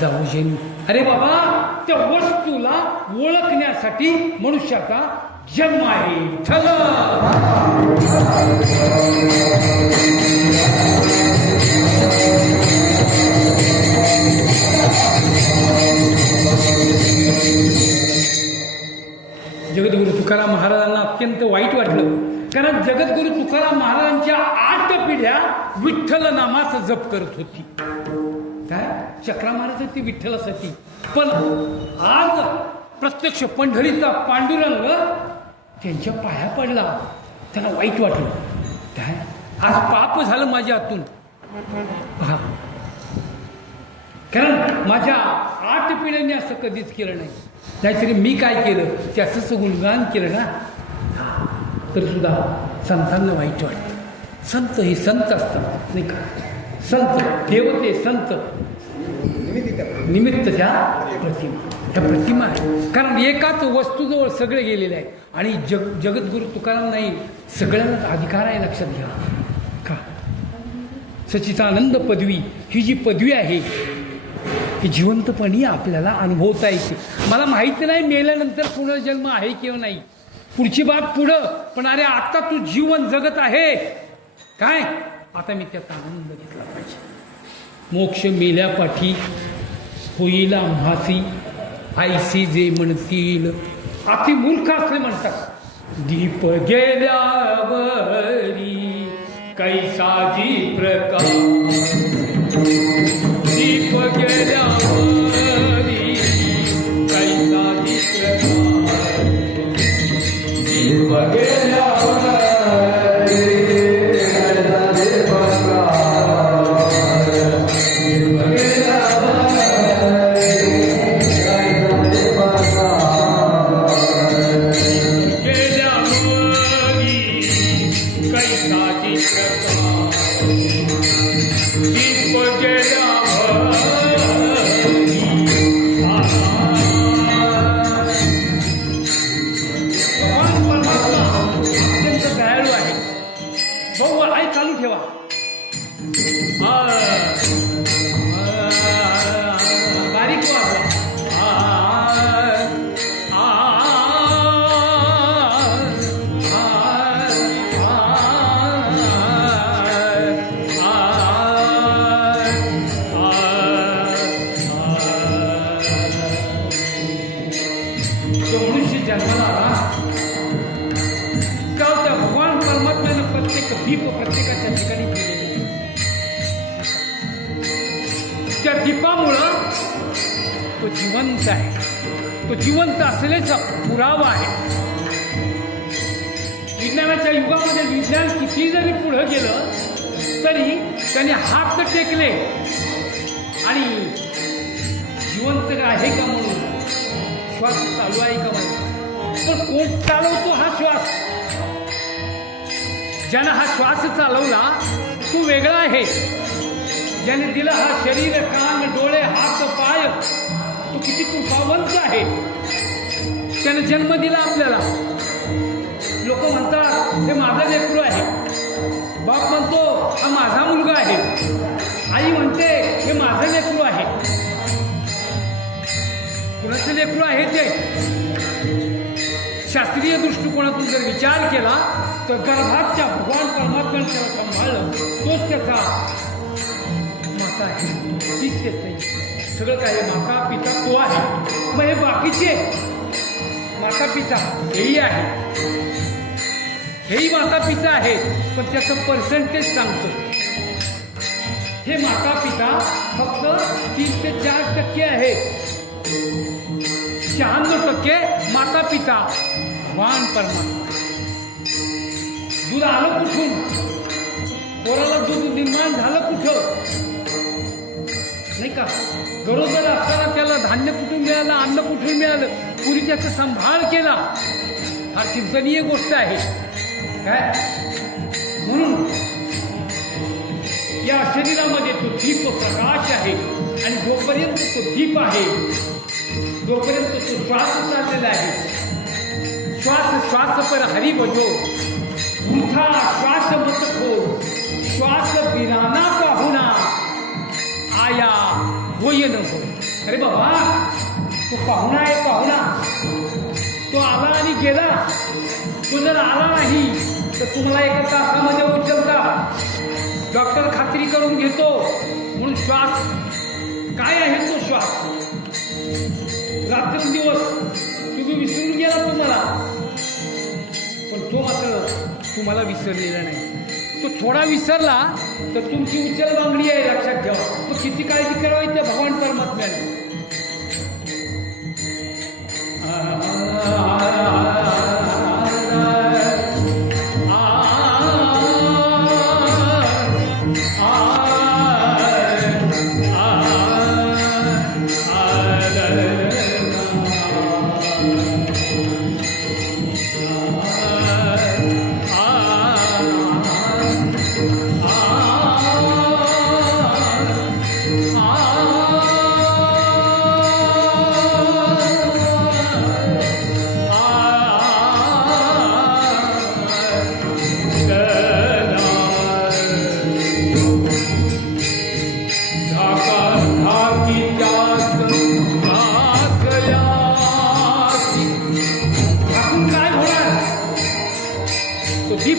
जाऊ जेनी. अरे बाबा, त्या वस्तूला ओळखण्यासाठी मनुष्याचा जन्म आहे. जगद्गुरु तुकाराम महाराजांना अत्यंत वाईट वाटलं. कारण जगद्गुरु तुकाराम महाराजांच्या 8 पिढ्या विठ्ठल नामाचा जप करत होती. काय चक्रा मारत होती विठ्ठलासाठी. पण आज प्रत्यक्ष पंढरीचा पांडुरंग त्यांच्या पाया पडला. त्यांना वाईट वाटलं. काय आज पाप झालं माझ्या हातून. कारण माझ्या 8 पिढ्यांनी असं कधीच केलं नाही. नाहीतरी मी काय केलं त्याचंच गुणगान केलं ना. तर सुद्धा संतांना वाईट वाटतं. संत हे संत असतात नाही का. संत देवते संत निमित्त त्या प्रतिमा आहे. कारण एकाच वस्तूजवळ सगळे गेलेले आहे. आणि जगद्गुरु तुकाराम नाही सगळ्यांनाच अधिकार आहे. लक्षात घ्या का. सच्चिदानंद पदवी ही जी पदवी आहे ही जिवंतपणी आपल्याला अनुभवता येते. मला माहिती नाही मेल्यानंतर पुनर्जन्म आहे किंवा नाही. पुढची बाब पुढं. पण अरे आता तू जीवन जगत आहे काय. आता मी त्याचा आनंद घेतला पाहिजे. मोक्ष मेल्यापाठी होईल आम्हासी आईसी जे म्हणतील. अति मूर्ख असले म्हणतात. दीप गेल्यावरी कैसाजी प्रकाश. दीप गेल्यावरी कैसाजी प्रकाश. दीप गेल्यावरी प्रत्येकाच्या ठिकाणी केलेलं. त्या दीपामुळं तो जिवंत आहे. तो जिवंत असल्याचा पुरावा आहे. विज्ञानाच्या युगामध्ये विज्ञान किती जरी पुढे गेलं तरी त्यांनी हात टेकले आणि जिवंत आहे का म्हणून श्वास चालू आहे का म्हणून. पण कोण चालवतो हा श्वास. ज्यानं हा श्वास चालवला तो वेगळा आहे. ज्याने दिला हा शरीर कान डोळे हात पाय तो किती कृपावंत आहे. त्याने जन्म दिला आपल्याला. लोक म्हणतात हे माझा लेकरू आहे. बाप म्हणतो हा माझा मुलगा आहे. आई म्हणते हे माझं लेकरू आहे. कुणाचं लेकरू आहे ते. शास्त्रीय दृष्टिकोनातून जर विचार केला तर गर्भाच्या भगवान परमात्म्याने त्याला सांभाळलं तोच त्याचा माता आहे. तीच त्याचं सगळं काय माता पिता तो आहे. मग हे बाकीचे माता पिता हेही आहे. हेही माता पिता आहेत पण त्याचं पर्सेंटेज सांगतो. हे माता पिता फक्त 3 ते 4% आहेत. 96% माता पिता भगवान परमात्मा. दूध आलं कुठून. पोराला दूध निर्माण झालं कुठं नाही का. गरोदर असताना त्याला धान्य कुठून मिळालं अन्न कुठून मिळालं. पुरी त्याचा सांभाळ केला. हा चिंतनीय गोष्ट आहे काय. म्हणून या शरीरामध्ये तो दीप प्रकाश आहे. आणि जोपर्यंत तो दीप आहे जोपर्यंत तो श्वास चाललेला आहे. श्वास श्वास पर हरी बजो उठा श्वास मत खो. श्वास बिराना पाहुणा आया होय न हो. अरे बाबा तो पाहुणा आहे. पाहुणा तो आला आणि गेला. तो जर आला नाही तर तुम्हाला एका तासामध्ये उचलता. डॉक्टर खात्री करून घेतो म्हणून श्वास काय आहे तो श्वास. रात्रंदिवस तुम्ही विसरून गेला तुम्हाला. पण तो मात्र तुम्हाला विसरलेला नाही. तो थोडा विसरला तर तुमची उचल मागणी आहे. लक्षात ठेवा. तो किती काळजी करावी त्या भगवान परमात्म्याने.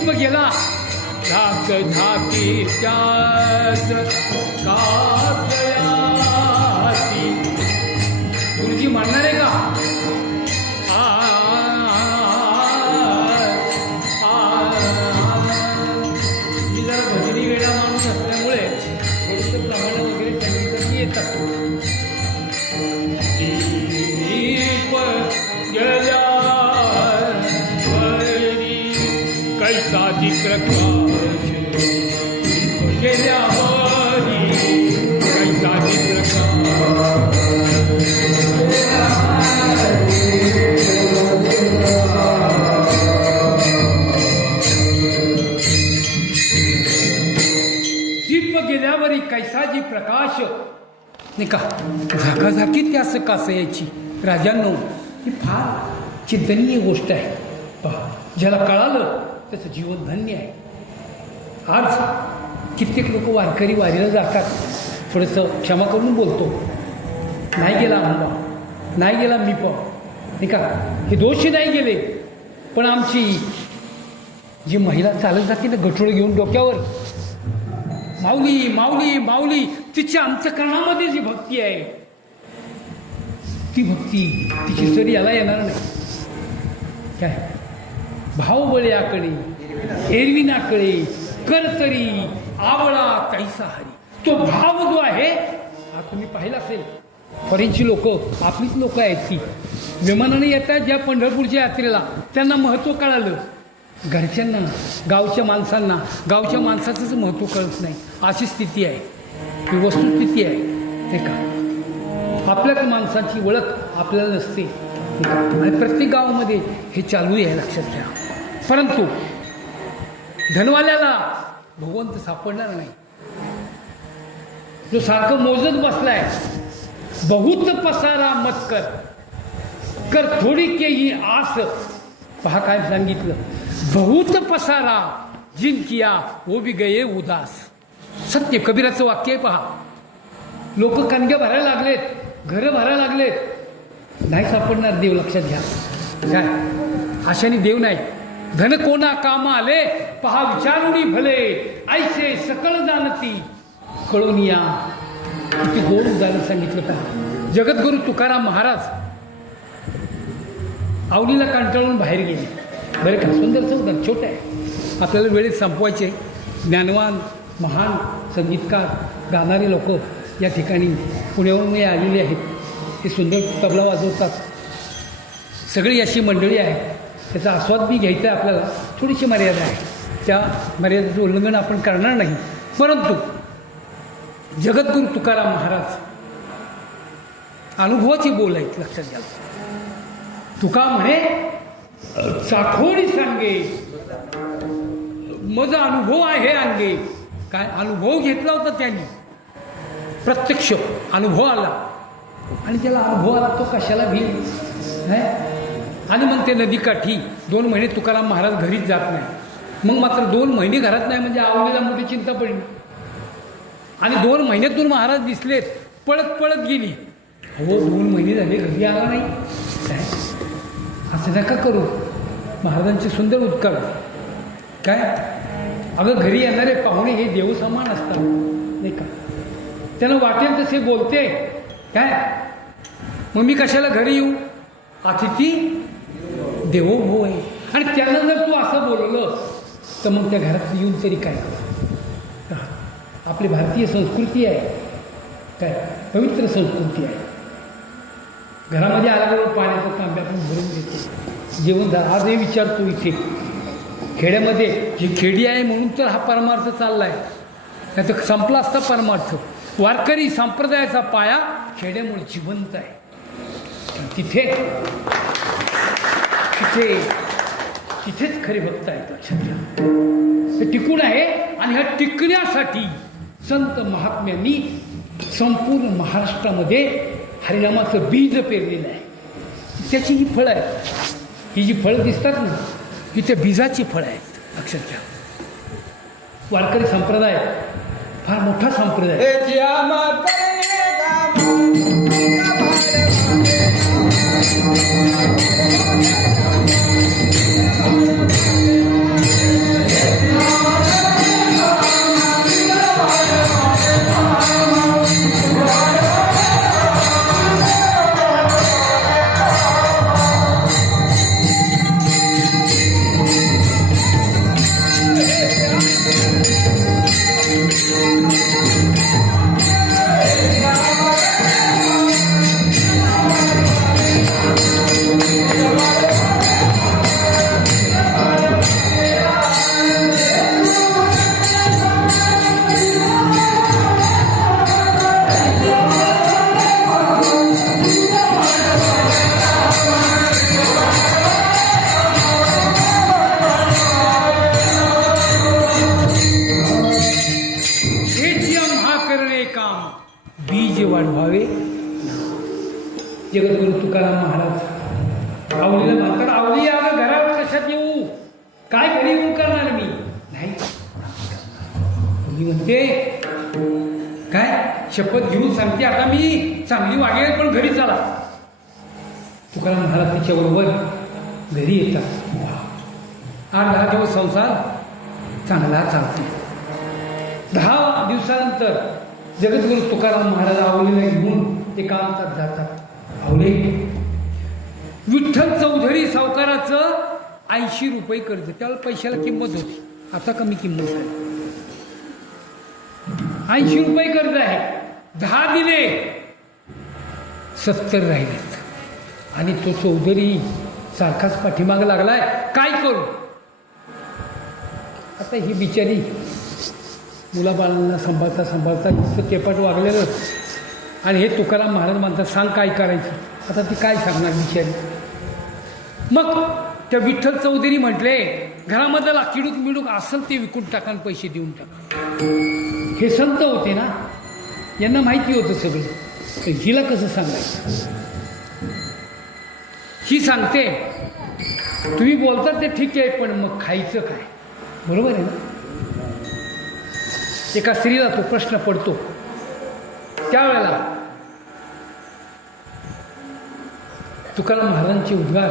दीप गेला धाक धाकी त्याच कातयासी. गुरुजी म्हणणार आहे का? मी जरा भजनी वेळा माणूस असल्यामुळे थोडंसं प्रमाण वगैरे संगीत येतात. दीप गेल्या कैसाची प्रकाश गेल्यावरी कैसाची प्रकाश. दीप गेल्यावरी कैसाची प्रकाश नाही का झाकाझाकी त्यास कासयाची. राजांनो, ही फार चिंतनीय गोष्ट आहे. पहा, ज्याला कळालं त्याचं जीवन धन्य आहे. आज कित्येक लोक वारकरी वारीला जातात. थोडंसं क्षमा करून बोलतो. नाही गेला आंबा, नाही गेला मी पण नाही का, हे दोषी नाही गेले. पण आमची जी महिला चालत जाते ना गठोळ घेऊन डोक्यावर, माऊली माऊली माऊली, तिची अंतःकरणामध्ये जी भक्ती आहे ती भक्ती तिची सरी याला येणार नाही. काय भाव बळ्याकडे एरविनाकडे करतरी आवळा कैसा हरी. तो भाव जो आहे हा तुम्ही पाहिला असेल. फॉरेनची लोक आपलीच लोक आहेत ती विमानाने येतात ज्या पंढरपूरच्या यात्रेला, त्यांना महत्त्व कळालं. घरच्यांना गावच्या माणसाचंच महत्त्व कळत नाही. अशी स्थिती आहे, ही वस्तुस्थिती आहे नाही का. आपल्याच माणसाची ओळख आपल्याला नसते आणि प्रत्येक गावामध्ये हे चालू आहे, लक्षात घ्या. परंतु धनवाल्याला भगवंत सापडणार नाही. जो सारखं मोजत बसलाय, बहुत पसारा मत कर कर थोडी के ही आस. पहा काय सांगितलं, बहुत पसारा जिन किया वो भी गये उदास. सत्य कबीराचं वाक्य आहे. पहा, लोक कणग्या भरायला लागलेत, घरं भरायला लागलेत, नाही सापडणार देव, लक्षात घ्या. काय आशाने देव नाही. धन कोणा कामा आले पहा विचारुणी भले, ऐसे सकळ जाणती कळोनिया. किती गोड उदाहरण सांगितलं. पहा, जगद्गुरु तुकाराम महाराज आवडीला कंटाळून बाहेर गेले. बरं का, सुंदरचं उदाहरण, छोटं आहे, आपल्याला वेळेत संपवायचे. ज्ञानवान महान संगीतकार गाणारे लोक या ठिकाणी पुण्यावरून आलेले आहेत. ते सुंदर तबला वाजवतात. सगळी अशी मंडळी आहे. त्याचा आस्वाद बी घ्यायचा आहे आपल्याला. थोडीशी मर्यादा आहे, त्या मर्यादेचं उल्लंघन आपण करणार नाही. परंतु जगद्गुरु तुकाराम महाराज अनुभवाची बोल आहेत, लक्षात घ्या. तुका म्हणे चाखोडी सांगे माझा अनुभव आहे अंगे. काय अनुभव घेतला होता त्यांनी, प्रत्यक्ष अनुभव आला. आणि त्याला अनुभव आला तो कशाला भी आहे. आणि मग ते नदीकाठी 2 महिने तुकाराम महाराज घरीच जात नाही. मग मात्र 2 महिने घरात नाही म्हणजे आवडीला मोठी चिंता पडली. आणि 2 महिन्यातून महाराज दिसलेत, पळत पळत गेली. हो 2 महिने झाले घरी आला नाही. काय असं नका करू. महाराजांचे सुंदर उद्गार. काय अगं घरी येणारे पाहुणे हे देव समान असतात नाही का. त्यानं वाटेल तसे बोलते. काय मग मी कशाला घरी येऊ. अतिथी देवो भव आहे. आणि त्यांना जर तू असं बोलवलं तर मग त्या घरात येऊन तरी काय कर. आपली भारतीय संस्कृती आहे, काय पवित्र संस्कृती आहे. घरामध्ये आल्याबरोबर पाण्याचं तांब्या आपण भरून देतो, जेवण. आजही विचारतो इथे खेड्यामध्ये जी खेडी आहे म्हणून तर हा परमार्थ चालला आहे, नाही तर संपला असता परमार्थ. वारकरी संप्रदायाचा पाया खेड्यामुळे जिवंत आहे. तिथेच खरे भक्त आहेत, लक्षात घ्या. ते टिकून आहे. आणि ह्या टिकण्यासाठी संत महात्म्यांनी संपूर्ण महाराष्ट्रामध्ये हरिनामाचं बीज पेरलेलं आहे. त्याची ही फळं आहेत. ही जी फळं दिसतात ना, ही त्या बीजाची फळं आहेत, लक्षात घ्या. वारकरी संप्रदाय फार मोठा संप्रदाय आहे. बीज वाढवावे. जगद्गुरु तुकाराम महाराज आवलीला म्हणतात, आवली अगं घरावर कशात येऊ, काय घरी येऊन करणार मी नाही. आवली म्हणते काय शपथ घेऊन सांगते, आता मी चांगली वागेल पण घरी चला. तुकाराम महाराज तिच्याबरोबर घरी येतात. 8-10 दिवस संसार चांगला चालतो. 10 दिवसानंतर जगद्गुरु तुकाराम महाराज आवलीला घेऊन एका अंतात जातात. आवले विठ्ठल चौधरी सावकाराचं 80 रुपये कर्ज. त्यावेळेला पैशाला किंमत होती, आता कमी किंमत झाली. 80 रुपये कर्ज आहे. 10 दिले, 70 राहिलेत. आणि तो चौधरी सारखाच पाठीमाग लागलाय, काय करू. आता ही बिचारी मुलाबाळांना सांभाळता सांभाळता इतकं तेपाट वागलेलं. आणि हे तुकाराम महाराज म्हणतात, सांग काय करायचं. आता ती काय सांगणार बिचारी. मग त्या विठ्ठल चौधरी म्हटले, घरामधला किडूक मिडूक असेल ते विकून टाका आणि पैसे देऊन टाका. हे संत होते ना, यांना माहिती होतं सगळं. तर हिला कसं सांगायचं. ही सांगते, तुम्ही बोलतात ते ठीक आहे, पण मग खायचं काय. बरोबर आहे ना. एका स्त्रीला तो प्रश्न पडतो. त्यावेळेला तुकाराम महाराजांचे उद्गार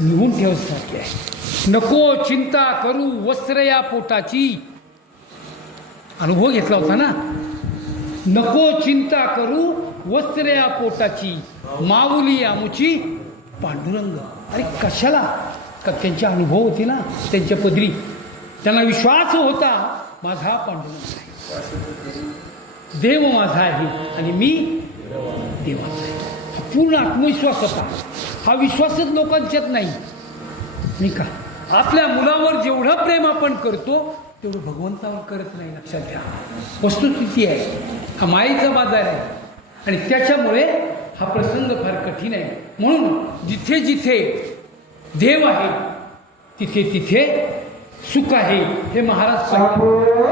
निघून ठेवण्यासारखे आहे. नको चिंता करू वस्त्र या पोटाची. अनुभव घेतला होता ना. नको चिंता करू वस्त्र या पोटाची, माऊली आमुची पांडुरंग. अरे कशाला, का त्यांचे अनुभव होते ना त्यांच्या पदरी. त्यांना विश्वास होता, माझा पांडुरंग आहे, देव माझा आहे आणि मी देवाचा आहे. पूर्ण आत्मविश्वास होता. हा विश्वासच लोकांच्यात नाही. नाही का. आपल्या मुलावर जेवढं प्रेम आपण करतो तेवढं भगवंतावर करत नाही. लक्षात घ्या. वस्तुस्थिती आहे. हा मायेचा बाजार आहे आणि त्याच्यामुळे हा प्रसंग फार कठीण आहे. म्हणून जिथे जिथे देव आहे तिथे तिथे सुख आहे, हे महाराज सांगतात.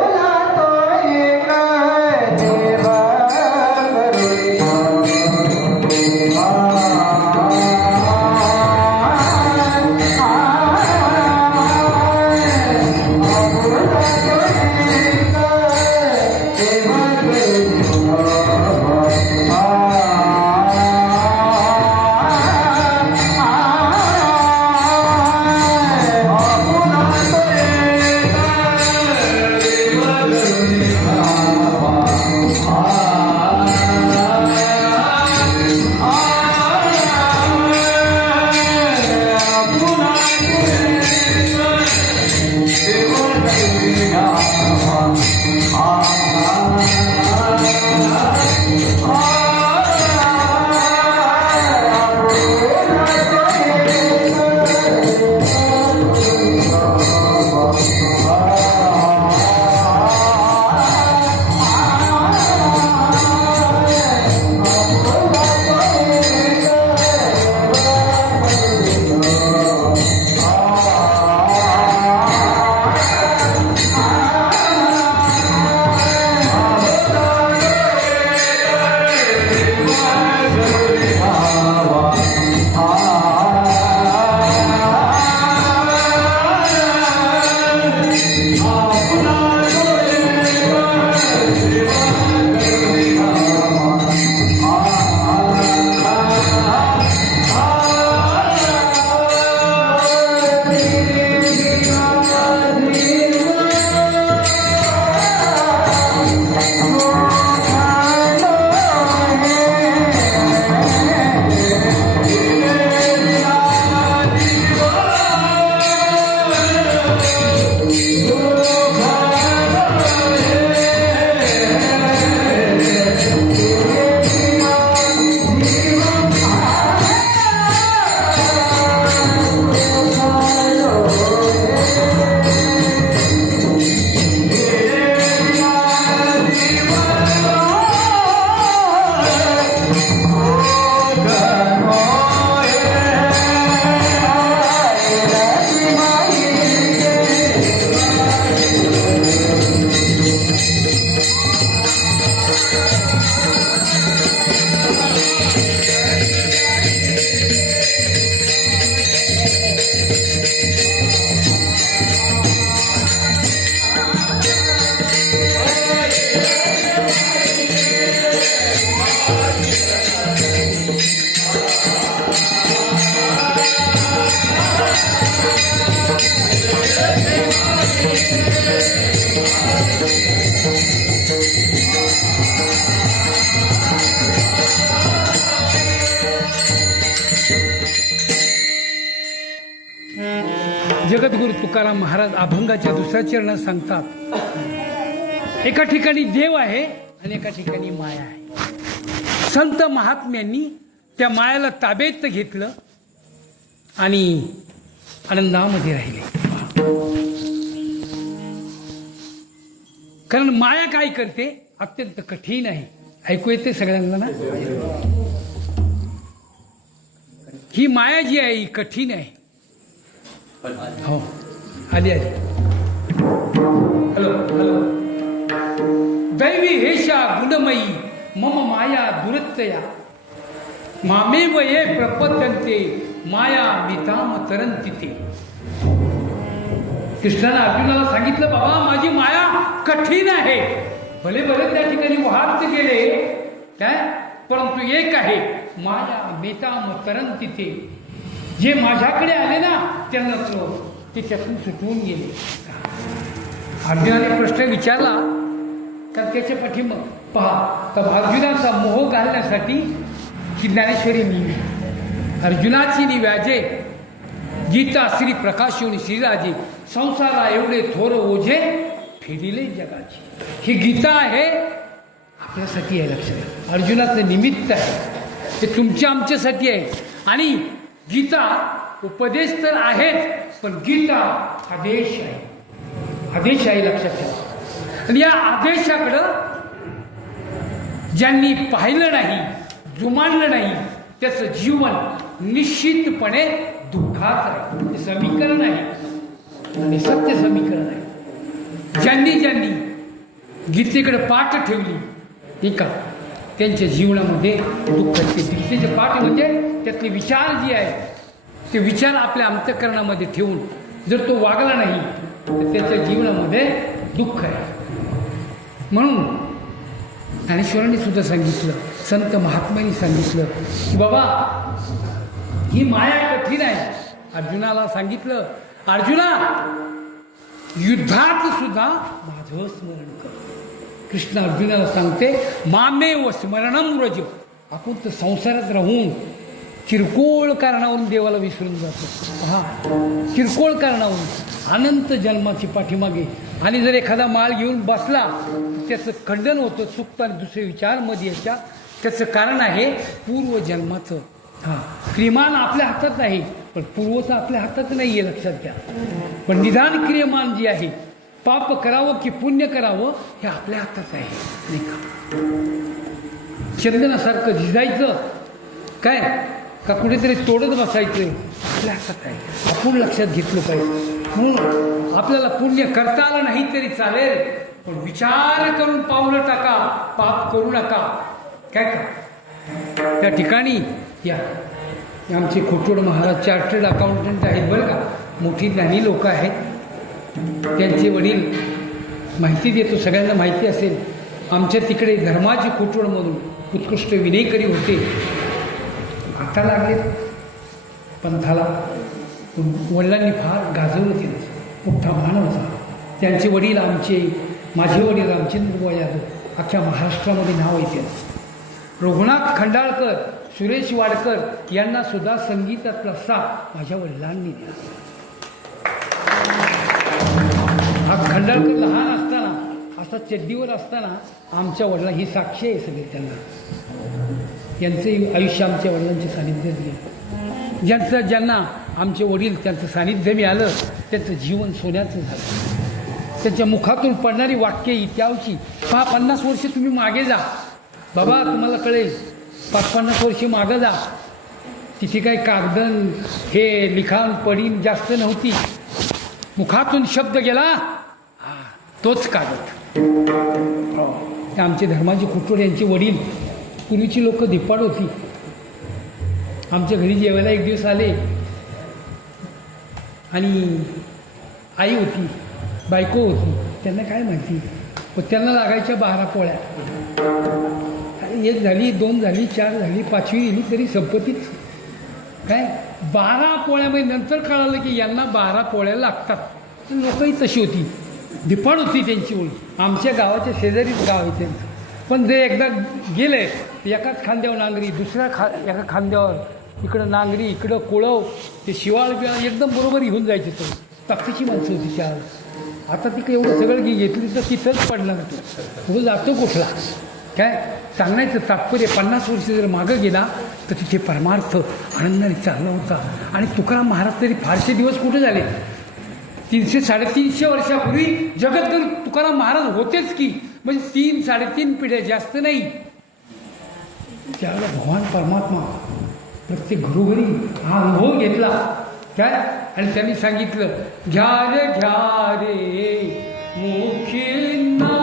तुकाराम महाराज अभंगाच्या दुसऱ्या चरणात सांगतात, एका ठिकाणी देव आहे आणि एका ठिकाणी माया आहे. संत महात्म्यांनी त्या मायाला ताब्यात घेतलं आणि आनंदामध्ये राहिले. कारण माया काय करते अत्यंत कठीण आहे. ऐकू येते सगळ्यांना ना? ही माया जी आहे ही कठीण आहे. हो, आली. Hello hello. दैवी हेषा गुणमयी मम माया दुरत्यया मामेव ये प्रपद्यन्ते माया मिताम तरंती ते. कृष्णाने अर्जुनाला सांगितलं, बाबा माझी माया कठीण आहे. भले भले त्या ठिकाणी वाहत गेले काय, परंतु एक आहे, माया मिताम तरंती ते. जे माझ्याकडे आले ना त्यांना ते त्यातून सुटवून गेले. अर्जुनाने प्रश्न विचारला तर त्याच्या पाठीमाग पहा, तर अर्जुनाचा मोह घालण्यासाठी की ज्ञानेश्वरी निवी अर्जुनाची निव्याजे गीता श्री प्रकाशोनी श्रीराजे संसारा एवढे थोर ओझे फिरिले जगाची. ही गीता आहे आपल्यासाठी आहे. लक्षात, अर्जुनाचं निमित्त आहे, ते तुमच्या आमच्यासाठी आहे. आणि गीता उपदेश तर आहेच, पण गीता आदेश आहे. आदेश आहे, लक्षात ठेवा. आणि या आदेशाकडं ज्यांनी पाहिलं नाही, जुमानलं नाही, त्याचं जीवन निश्चितपणे दुःखाचं आहे. ते समीकरण आहे आणि सत्य समीकरण आहे. ज्यांनी ज्यांनी गीतेकडे पाठ ठेवली ठीक का, त्यांच्या जीवनामध्ये दुःख असते. गीतेचे पाठ म्हणजे त्यातले विचार जे आहे ते विचार आपल्या अंतःकरणामध्ये ठेवून जर तो वागला नाही तर त्याच्या जीवनामध्ये दुःख आहे. म्हणून ज्ञानेश्वरांनी सुद्धा सांगितलं, संत महात्म्यांनी सांगितलं की बाबा ही माया कठीण आहे. अर्जुनाला सांगितलं, अर्जुना युद्धात सुद्धा माझं स्मरण कर. कृष्ण अर्जुनाला सांगते, मामेव स्मरणम व्रज. आपण तर संसारात राहून किरकोळ कारणावरून देवाला विसरून जातो. हा, किरकोळ कारणावरून अनंत जन्माची पाठीमागे. आणि जर एखादा माल घेऊन बसला त्याचं खंडन होतं, चुकतं आणि दुसरे विचार मध्ये याच्या. त्याचं कारण आहे पूर्वजन्माचं. हां, क्रियमान आपल्या हातात आहे पण पूर्वचं आपल्या हातात नाही आहे, लक्षात घ्या. पण निदान क्रियमान जी आहे, पाप करावं की पुण्य करावं हे आपल्या हातात आहे, नाही का? चंदनासारखं झिजायचं काय का कुठेतरी तोडत बसायचं आपल्या हातात आहे. आपण लक्षात घेतलं पाहिजे. म्हणून आपल्याला पुण्य करता आलं नाही तरी चालेल, पण विचार करून पावलं टाका, पाप करू नका. काय का त्या ठिकाणी या आमचे खोटोड महाराज चार्टर्ड अकाउंटंट आहेत बरं का, मोठी ज्ञानी लोक आहेत. त्यांचे वडील, माहिती देतो सगळ्यांना माहिती असेल, आमच्या तिकडे धर्माची खोटोडमधून उत्कृष्ट विनयकरी होते. आता लागले पंथाला. वडिलांनी फार गाजवलं त्यांचं, मोठा मान होता. त्यांचे वडील माझे वडील रामचंद्र यादव अख्ख्या महाराष्ट्रामध्ये नाव आहे त्यांचं. रघुनाथ खंडाळकर, सुरेश वाडकर यांना सुद्धा संगीतातला साथ माझ्या वडिलांनी दिला. हा खंडाळकर लहान असताना असा चड्डीवर असताना आमच्या वडिला ही साक्षी आहे सगळे. त्यांना यांचे आयुष्य आमच्या वडिलांचे सानिध्य दिले. ज्यांना आमचे वडील त्यांचं सानिध्य मिळालं त्यांचं जीवन सोन्याचं झालं. त्यांच्या मुखातून पडणारी वाक्य इत्यावची. 50 वर्ष तुम्ही मागे जा बाबा, तुम्हाला कळेल. 50 वर्ष मागं जा. तिथे काही कागदन हे लिखाण पडीन जास्त नव्हती. मुखातून शब्द गेला तोच कागद. आमचे धर्माजी खुटोड यांचे वडील, पूर्वीची लोक धिप्पाड होती. आमच्या घरी जेवायला एक दिवस आले आणि आई होती, बायको होती. त्यांना काय माहिती, पण त्यांना लागायच्या 12 पोळ्या. 1 झाली, 2 झाली, 4 झाली, 5वी गेली तरी संपत्तीच काय 12 पोळ्यामध्ये. नंतर कळालं की यांना 12 पोळ्या लागतात. लोकही तशी होती, धिप्पाड होती त्यांची ओळी. आमच्या गावाच्या शेजारीच गाव आहे त्यांचं. पण जे एकदा गेले एकाच खांद्यावर नांगरी, दुसऱ्या एका खांद्यावर इकडं नांगरी, इकडं कोळव, ते शिवाळ बिवाळ एकदम बरोबर घेऊन जायचे. तो ताकदीची माणसं होती त्या आता ती काही एवढं सगळं घेतली तर तिथंच पडणार तो जातो कुठला काय सांगण्याचं तात्पर्य 50 वर्ष जर मागं गेला तर तिथे परमार्थ आनंदाने चालला होता. आणि तुकाराम महाराज तरी फारसे दिवस कुठे झाले 300-350 वर्षापूर्वी जगद्गुरू तुकाराम महाराज होतेच की म्हणजे 3-3.5 पिढ्या जास्त नाही. त्यावेळेला भगवान परमात्मा प्रत्येक घरोघरी हा अनुभव घेतला काय आणि त्यांनी सांगितलं घ्या रे मुखींना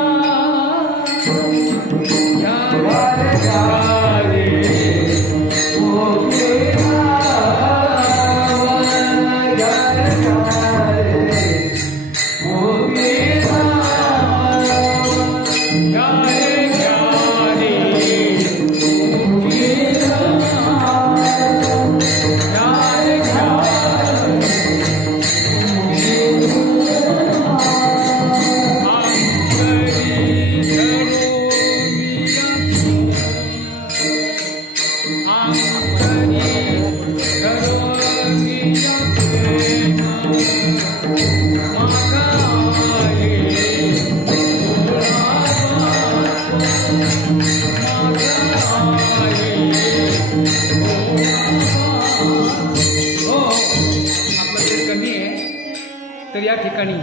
तर या ठिकाणी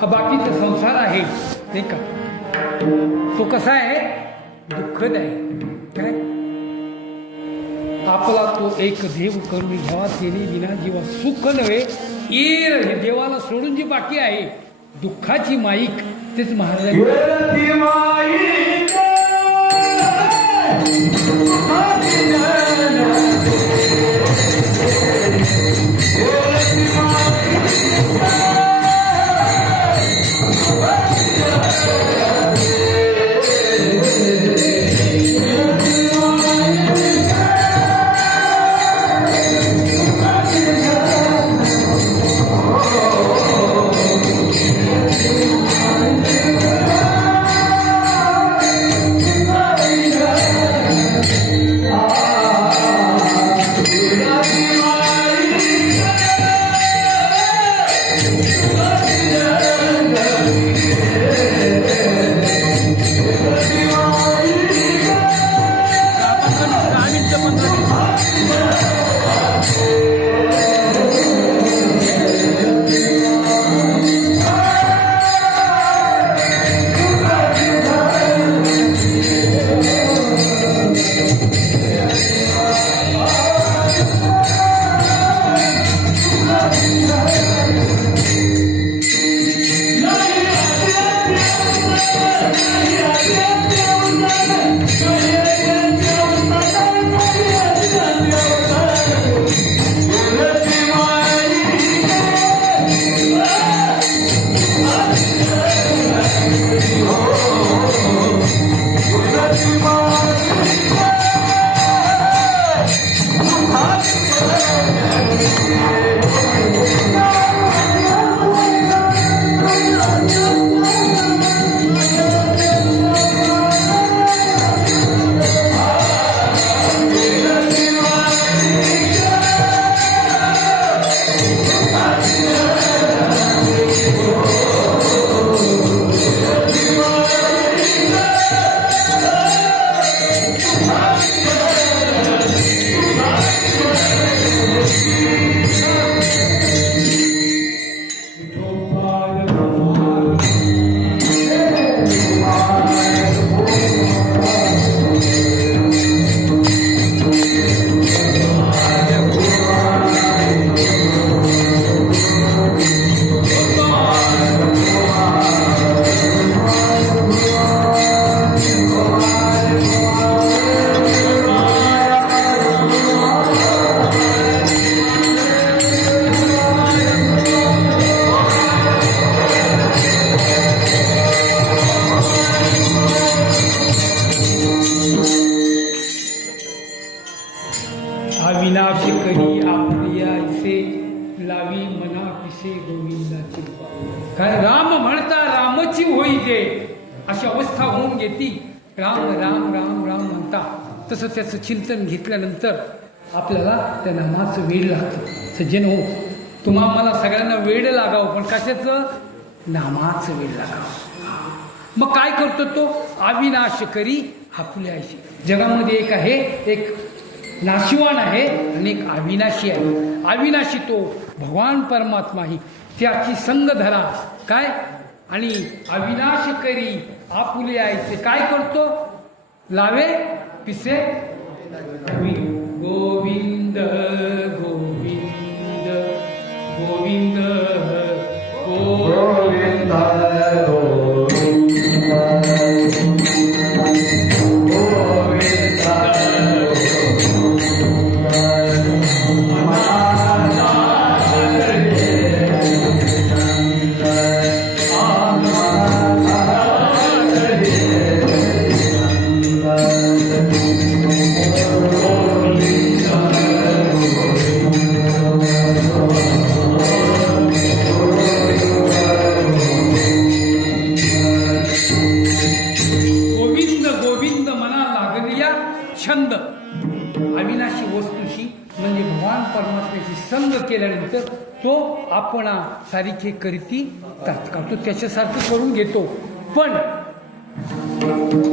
हा बाकीचा संसार आहे नाही का तो कसा आहे दुःखद आहे काय आपला तो एक देव करून घ्यावा तेने विना जीवा सुख नव्हे येर हे देवाला सोडून जी बाकी आहे दुःखाची माईक तेच महाराज अविनाश करी आपल्या ऐसे लावी मना पिसे गोविंदाची काय राम म्हणता रामची होई जे अशी अवस्था होऊन घेती राम राम राम राम म्हणता तसं त्याचं चिंतन घेतल्यानंतर आपल्याला त्या नामाचं वेळ लागतं सज्जन हो तुम्हा मला सगळ्यांना वेड लागावं, पण कशाचं? नामाचं वेड लागावं. मग काय करतो तो? अविनाश करी आपुल्याशी. जगामध्ये एक आहे, एक नाशिवान आहे आणि एक अविनाशी आहे. अविनाशी तो भगवान परमात्मा ही, त्याची संग धरा. काय? आणि अविनाश करी आपुले आयचे. काय करतो? लावे पिसे गोविंद गोविंद गोविंद गोविंद छंद. अविनाशी वस्तूशी म्हणजे भगवान परमात्म्याशी संग केल्यानंतर तो आपणा सारिखे करीती तात्काळ तो त्याच्यासारखं करून घेतो, पण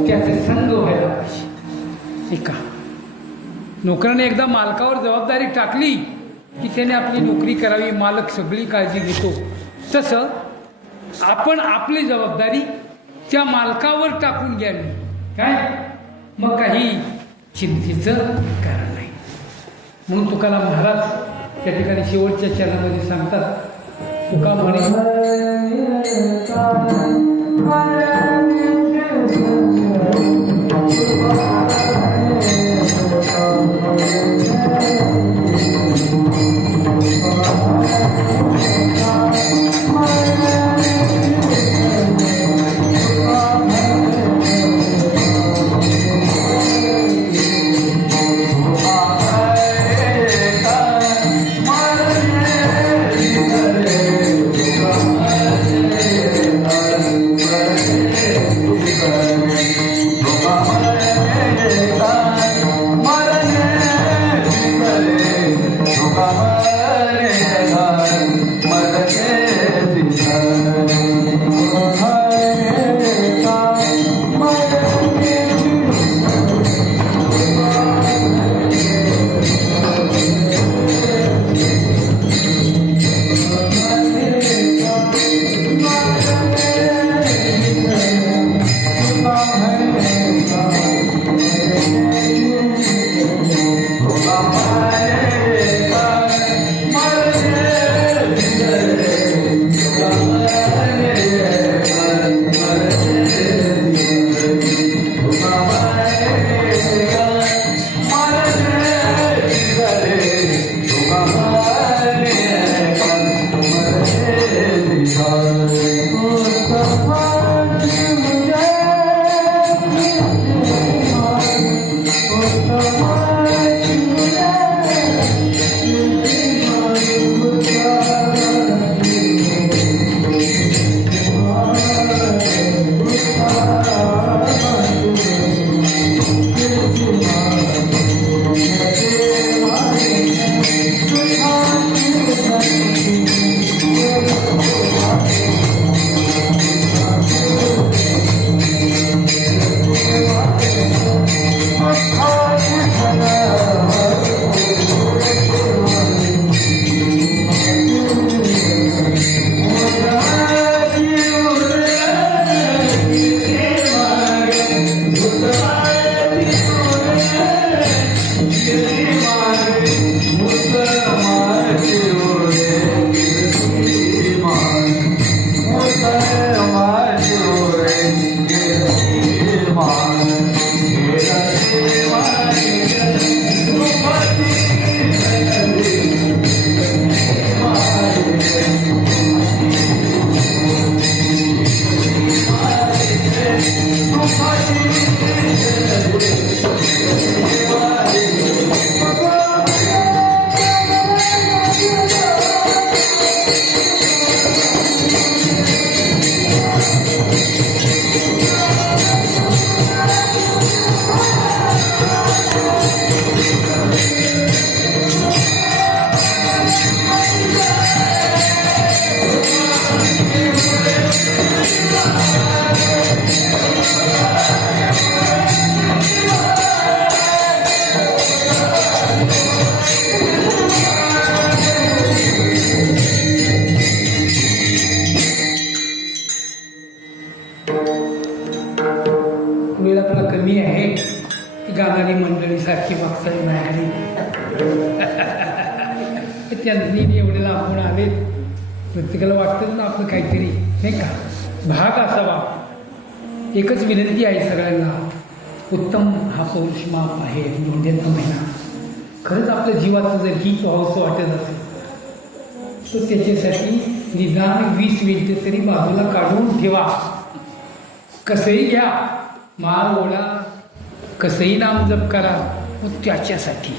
त्याचे संग व्हायला पाहिजे. एका नोकराने एकदा मालकावर जबाबदारी टाकली की त्याने आपली नोकरी करावी, मालक सगळी काळजी घेतो. तसं आपण आपली जबाबदारी त्या मालकावर टाकून घ्यावी. काय? मग काही चिंतेचं कारण नाही. म्हणून तुकाराम महाराज त्या ठिकाणी शेवटच्या चरणामध्ये सांगतात, तुका म्हणे गाणारी मंडळी सारखी बघताय माझ्याकडे. त्यांनी एवढे लांबून आले, प्रत्येकाला वाटतं ना आपलं काहीतरी नाही का भाग असावा. एकच विनंती आहे सगळ्यांना, उत्तम हा पौरुष माप आहे धोंड्याचा महिना. खरंच आपल्या जीवाचं जर हीच व्हावंसं वाटत असेल तर त्याच्यासाठी निदान 20 मिनिटं तरी बाजूला काढून ठेवा. कसंही घ्या, माळ ओढा, कसंही नामजप करा, मग त्याच्यासाठी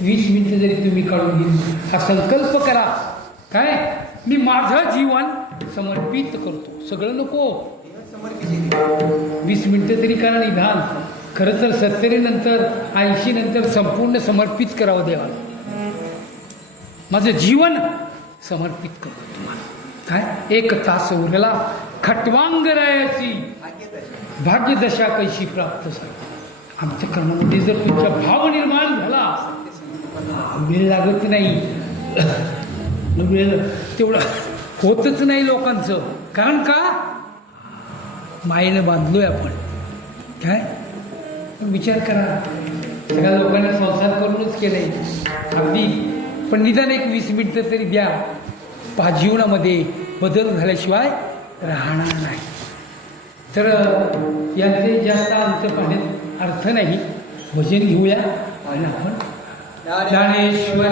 20 मिनिटं जरी तुम्ही काढून दिली, हा संकल्प करा, काय मी माझं जीवन समर्पित करतो. सगळं नको, 20 मिनिटं तरी करा निदान. खरं तर 70 नंतर 80 नंतर संपूर्ण समर्पित करावं देवाला. माझं जीवन समर्पित करतो तुम्हाला. काय 1 तास उरला खटवांग रायाची भाग्यदशा कैशी प्राप्त झाली. आमच्या कर्मामध्ये जर तुमचा भाव निर्माण झाला, वेळ लागत नाही, वेळ तेवढं होतच नाही लोकांचं. कारण का मायेनं बांधलोय आपण. काय विचार करा, सगळ्या लोकांनी संसार करूनच केलाय अगदी, पण निदान 20 मिनिटं तरी द्या. जीवनामध्ये बदल झाल्याशिवाय राहणार नाही. तर यांचे जास्त अंत पाहण्यात अर्थ नाही. भजन घेऊया आणि आपण ज्ञानेश्वर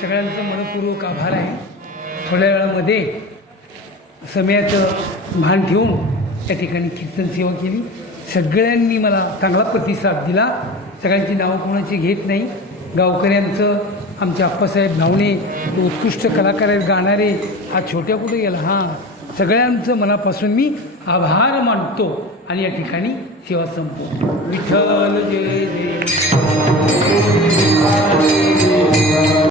सगळ्यांचं मनपूर्वक आभार आहे. थोड्या वेळामध्ये समयाचं भान ठेवून त्या ठिकाणी कीर्तन सेवा केली. सगळ्यांनी मला चांगला प्रतिसाद दिला. सगळ्यांची नावं कोणाची घेत नाही. गावकऱ्यांचं, आमचे आप्पासाहेब नावणे उत्कृष्ट कलाकार आहेत, गाणारे, हा छोट्या कुठे गेला, हां, सगळ्यांचं मनापासून मी आभार मानतो आणि या ठिकाणी सेवा संपतो. विठ्ठल जय जय.